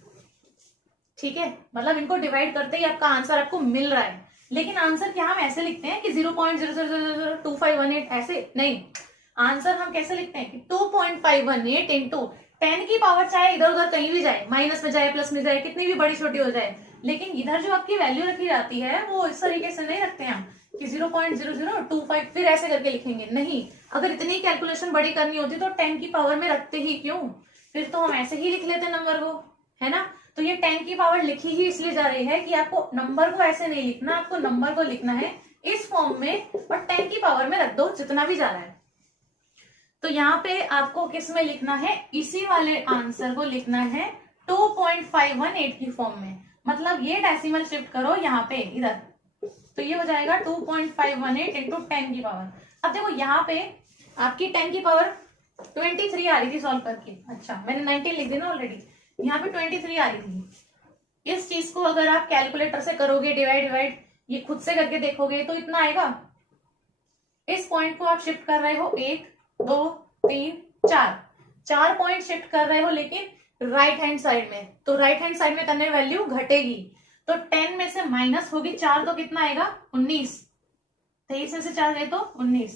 ठीक है, मतलब इनको डिवाइड करते ही आपका आंसर आपको मिल रहा है। लेकिन आंसर क्या हम ऐसे लिखते हैं कि 0.00002518 ऐसे नहीं, आंसर हम कैसे लिखते हैं कि 2.518 इंटू 10 की पावर, चाहे इधर उधर कहीं भी जाए, माइनस में जाए प्लस में जाए, कितनी भी बड़ी छोटी हो जाए, लेकिन इधर जो आपकी वैल्यू रखी जाती है वो इस तरीके से नहीं रखते हैं कि 0.0025 फिर ऐसे करके लिखेंगे, नहीं। अगर इतनी कैलकुलेशन बड़ी करनी होती तो 10 की पावर में रखते ही क्यों, फिर तो हम ऐसे ही लिख लेते नंबर को, है ना। तो ये 10 की पावर लिखी ही इसलिए जा रही है कि आपको नंबर को ऐसे नहीं लिखना, आपको नंबर को लिखना है इस फॉर्म में और 10 की पावर में रख दो जितना भी जा रहा है। तो यहाँ पे आपको किस में लिखना है, इसी वाले आंसर को लिखना है 2.518 की फॉर्म में, मतलब ये डेसिमल शिफ्ट करो यहाँ पे इधर, तो ये हो जाएगा 2.518 इंटू 10 की पावर। अब देखो यहाँ पे आपकी 10 की पावर 23 आ रही थी सॉल्व करके, अच्छा मैंने 19 लिख दी ना ऑलरेडी, यहाँ पे 23 आ रही थी। इस चीज को अगर आप कैलकुलेटर से करोगे डिवाइड, ये खुद से करके देखोगे तो इतना आएगा। इस पॉइंट को आप शिफ्ट कर रहे हो 1 2 3 4 पॉइंट शिफ्ट कर रहे हो, लेकिन राइट हैंड साइड में, तो राइट हैंड साइड में करने वैल्यू घटेगी, तो 10 में से माइनस होगी 4 तो कितना आएगा 19, 23 में से 4 गए तो 19।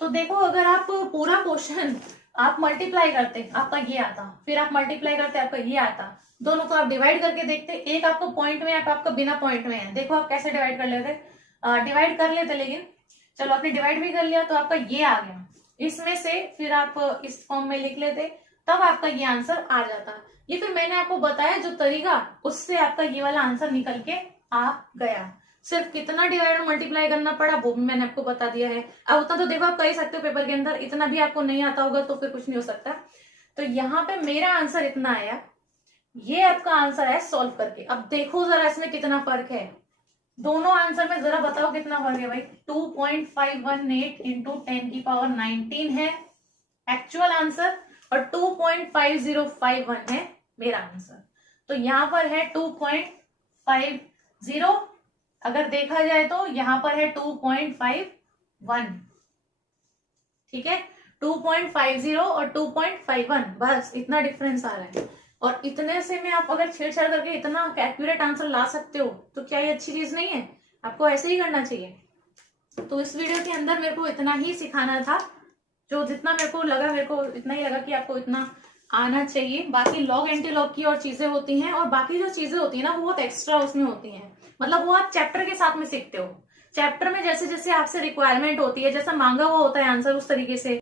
तो देखो अगर आप पूरा क्वेश्चन आप मल्टीप्लाई करते आपका ये आता, फिर आप मल्टीप्लाई करते आपका ये आता, दोनों को आप डिवाइड करके देखते, एक आपको पॉइंट में आपका बिना पॉइंट में है, देखो आप कैसे डिवाइड कर लेते, डिवाइड कर लेते, लेकिन चलो आपने डिवाइड भी कर लिया तो आपका ये आ गया, इसमें से फिर आप इस फॉर्म में लिख लेते, तब आपका ये आंसर आ जाता। ये फिर मैंने आपको बताया जो तरीका, उससे आपका ये वाला आंसर निकल के आ गया। सिर्फ कितना डिवाइड और मल्टीप्लाई करना पड़ा वो भी मैंने आपको बता दिया है। अब उतना तो देखो आप कर ही सकते हो पेपर के अंदर, इतना भी आपको नहीं आता होगा तो फिर कुछ नहीं हो सकता। तो यहाँ पे मेरा आंसर इतना आया, ये आपका आंसर है सॉल्व करके। अब देखो जरा इसमें कितना फर्क है, दोनों आंसर में जरा बताओ कितना फर्क है भाई। 2.518 इंटू 10 की पावर 19 है एक्चुअल आंसर, और 2.5051 है मेरा आंसर। तो यहाँ पर है 2.50, अगर देखा जाए तो यहाँ पर है 2.51, ठीक है, 2.50 और 2.51, बस इतना डिफरेंस आ रहा है। और इतने से में आप अगर छेड़छाड़ करके इतना एक्यूरेट आंसर ला सकते हो तो क्या ये अच्छी चीज नहीं है, आपको ऐसे ही करना चाहिए। तो इस वीडियो के अंदर मेरे को इतना ही सिखाना था, जो जितना मेरे को लगा, मेरे को इतना ही लगा कि आपको इतना आना चाहिए। बाकी लॉग एंटी लॉग की और चीजें होती हैं, और बाकी जो चीजें होती है ना वो बहुत एक्स्ट्रा उसमें होती हैं, मतलब वो आप चैप्टर के साथ में सीखते हो। चैप्टर में जैसे जैसे आपसे रिक्वायरमेंट होती है, जैसा मांगा हुआ होता है आंसर उस तरीके से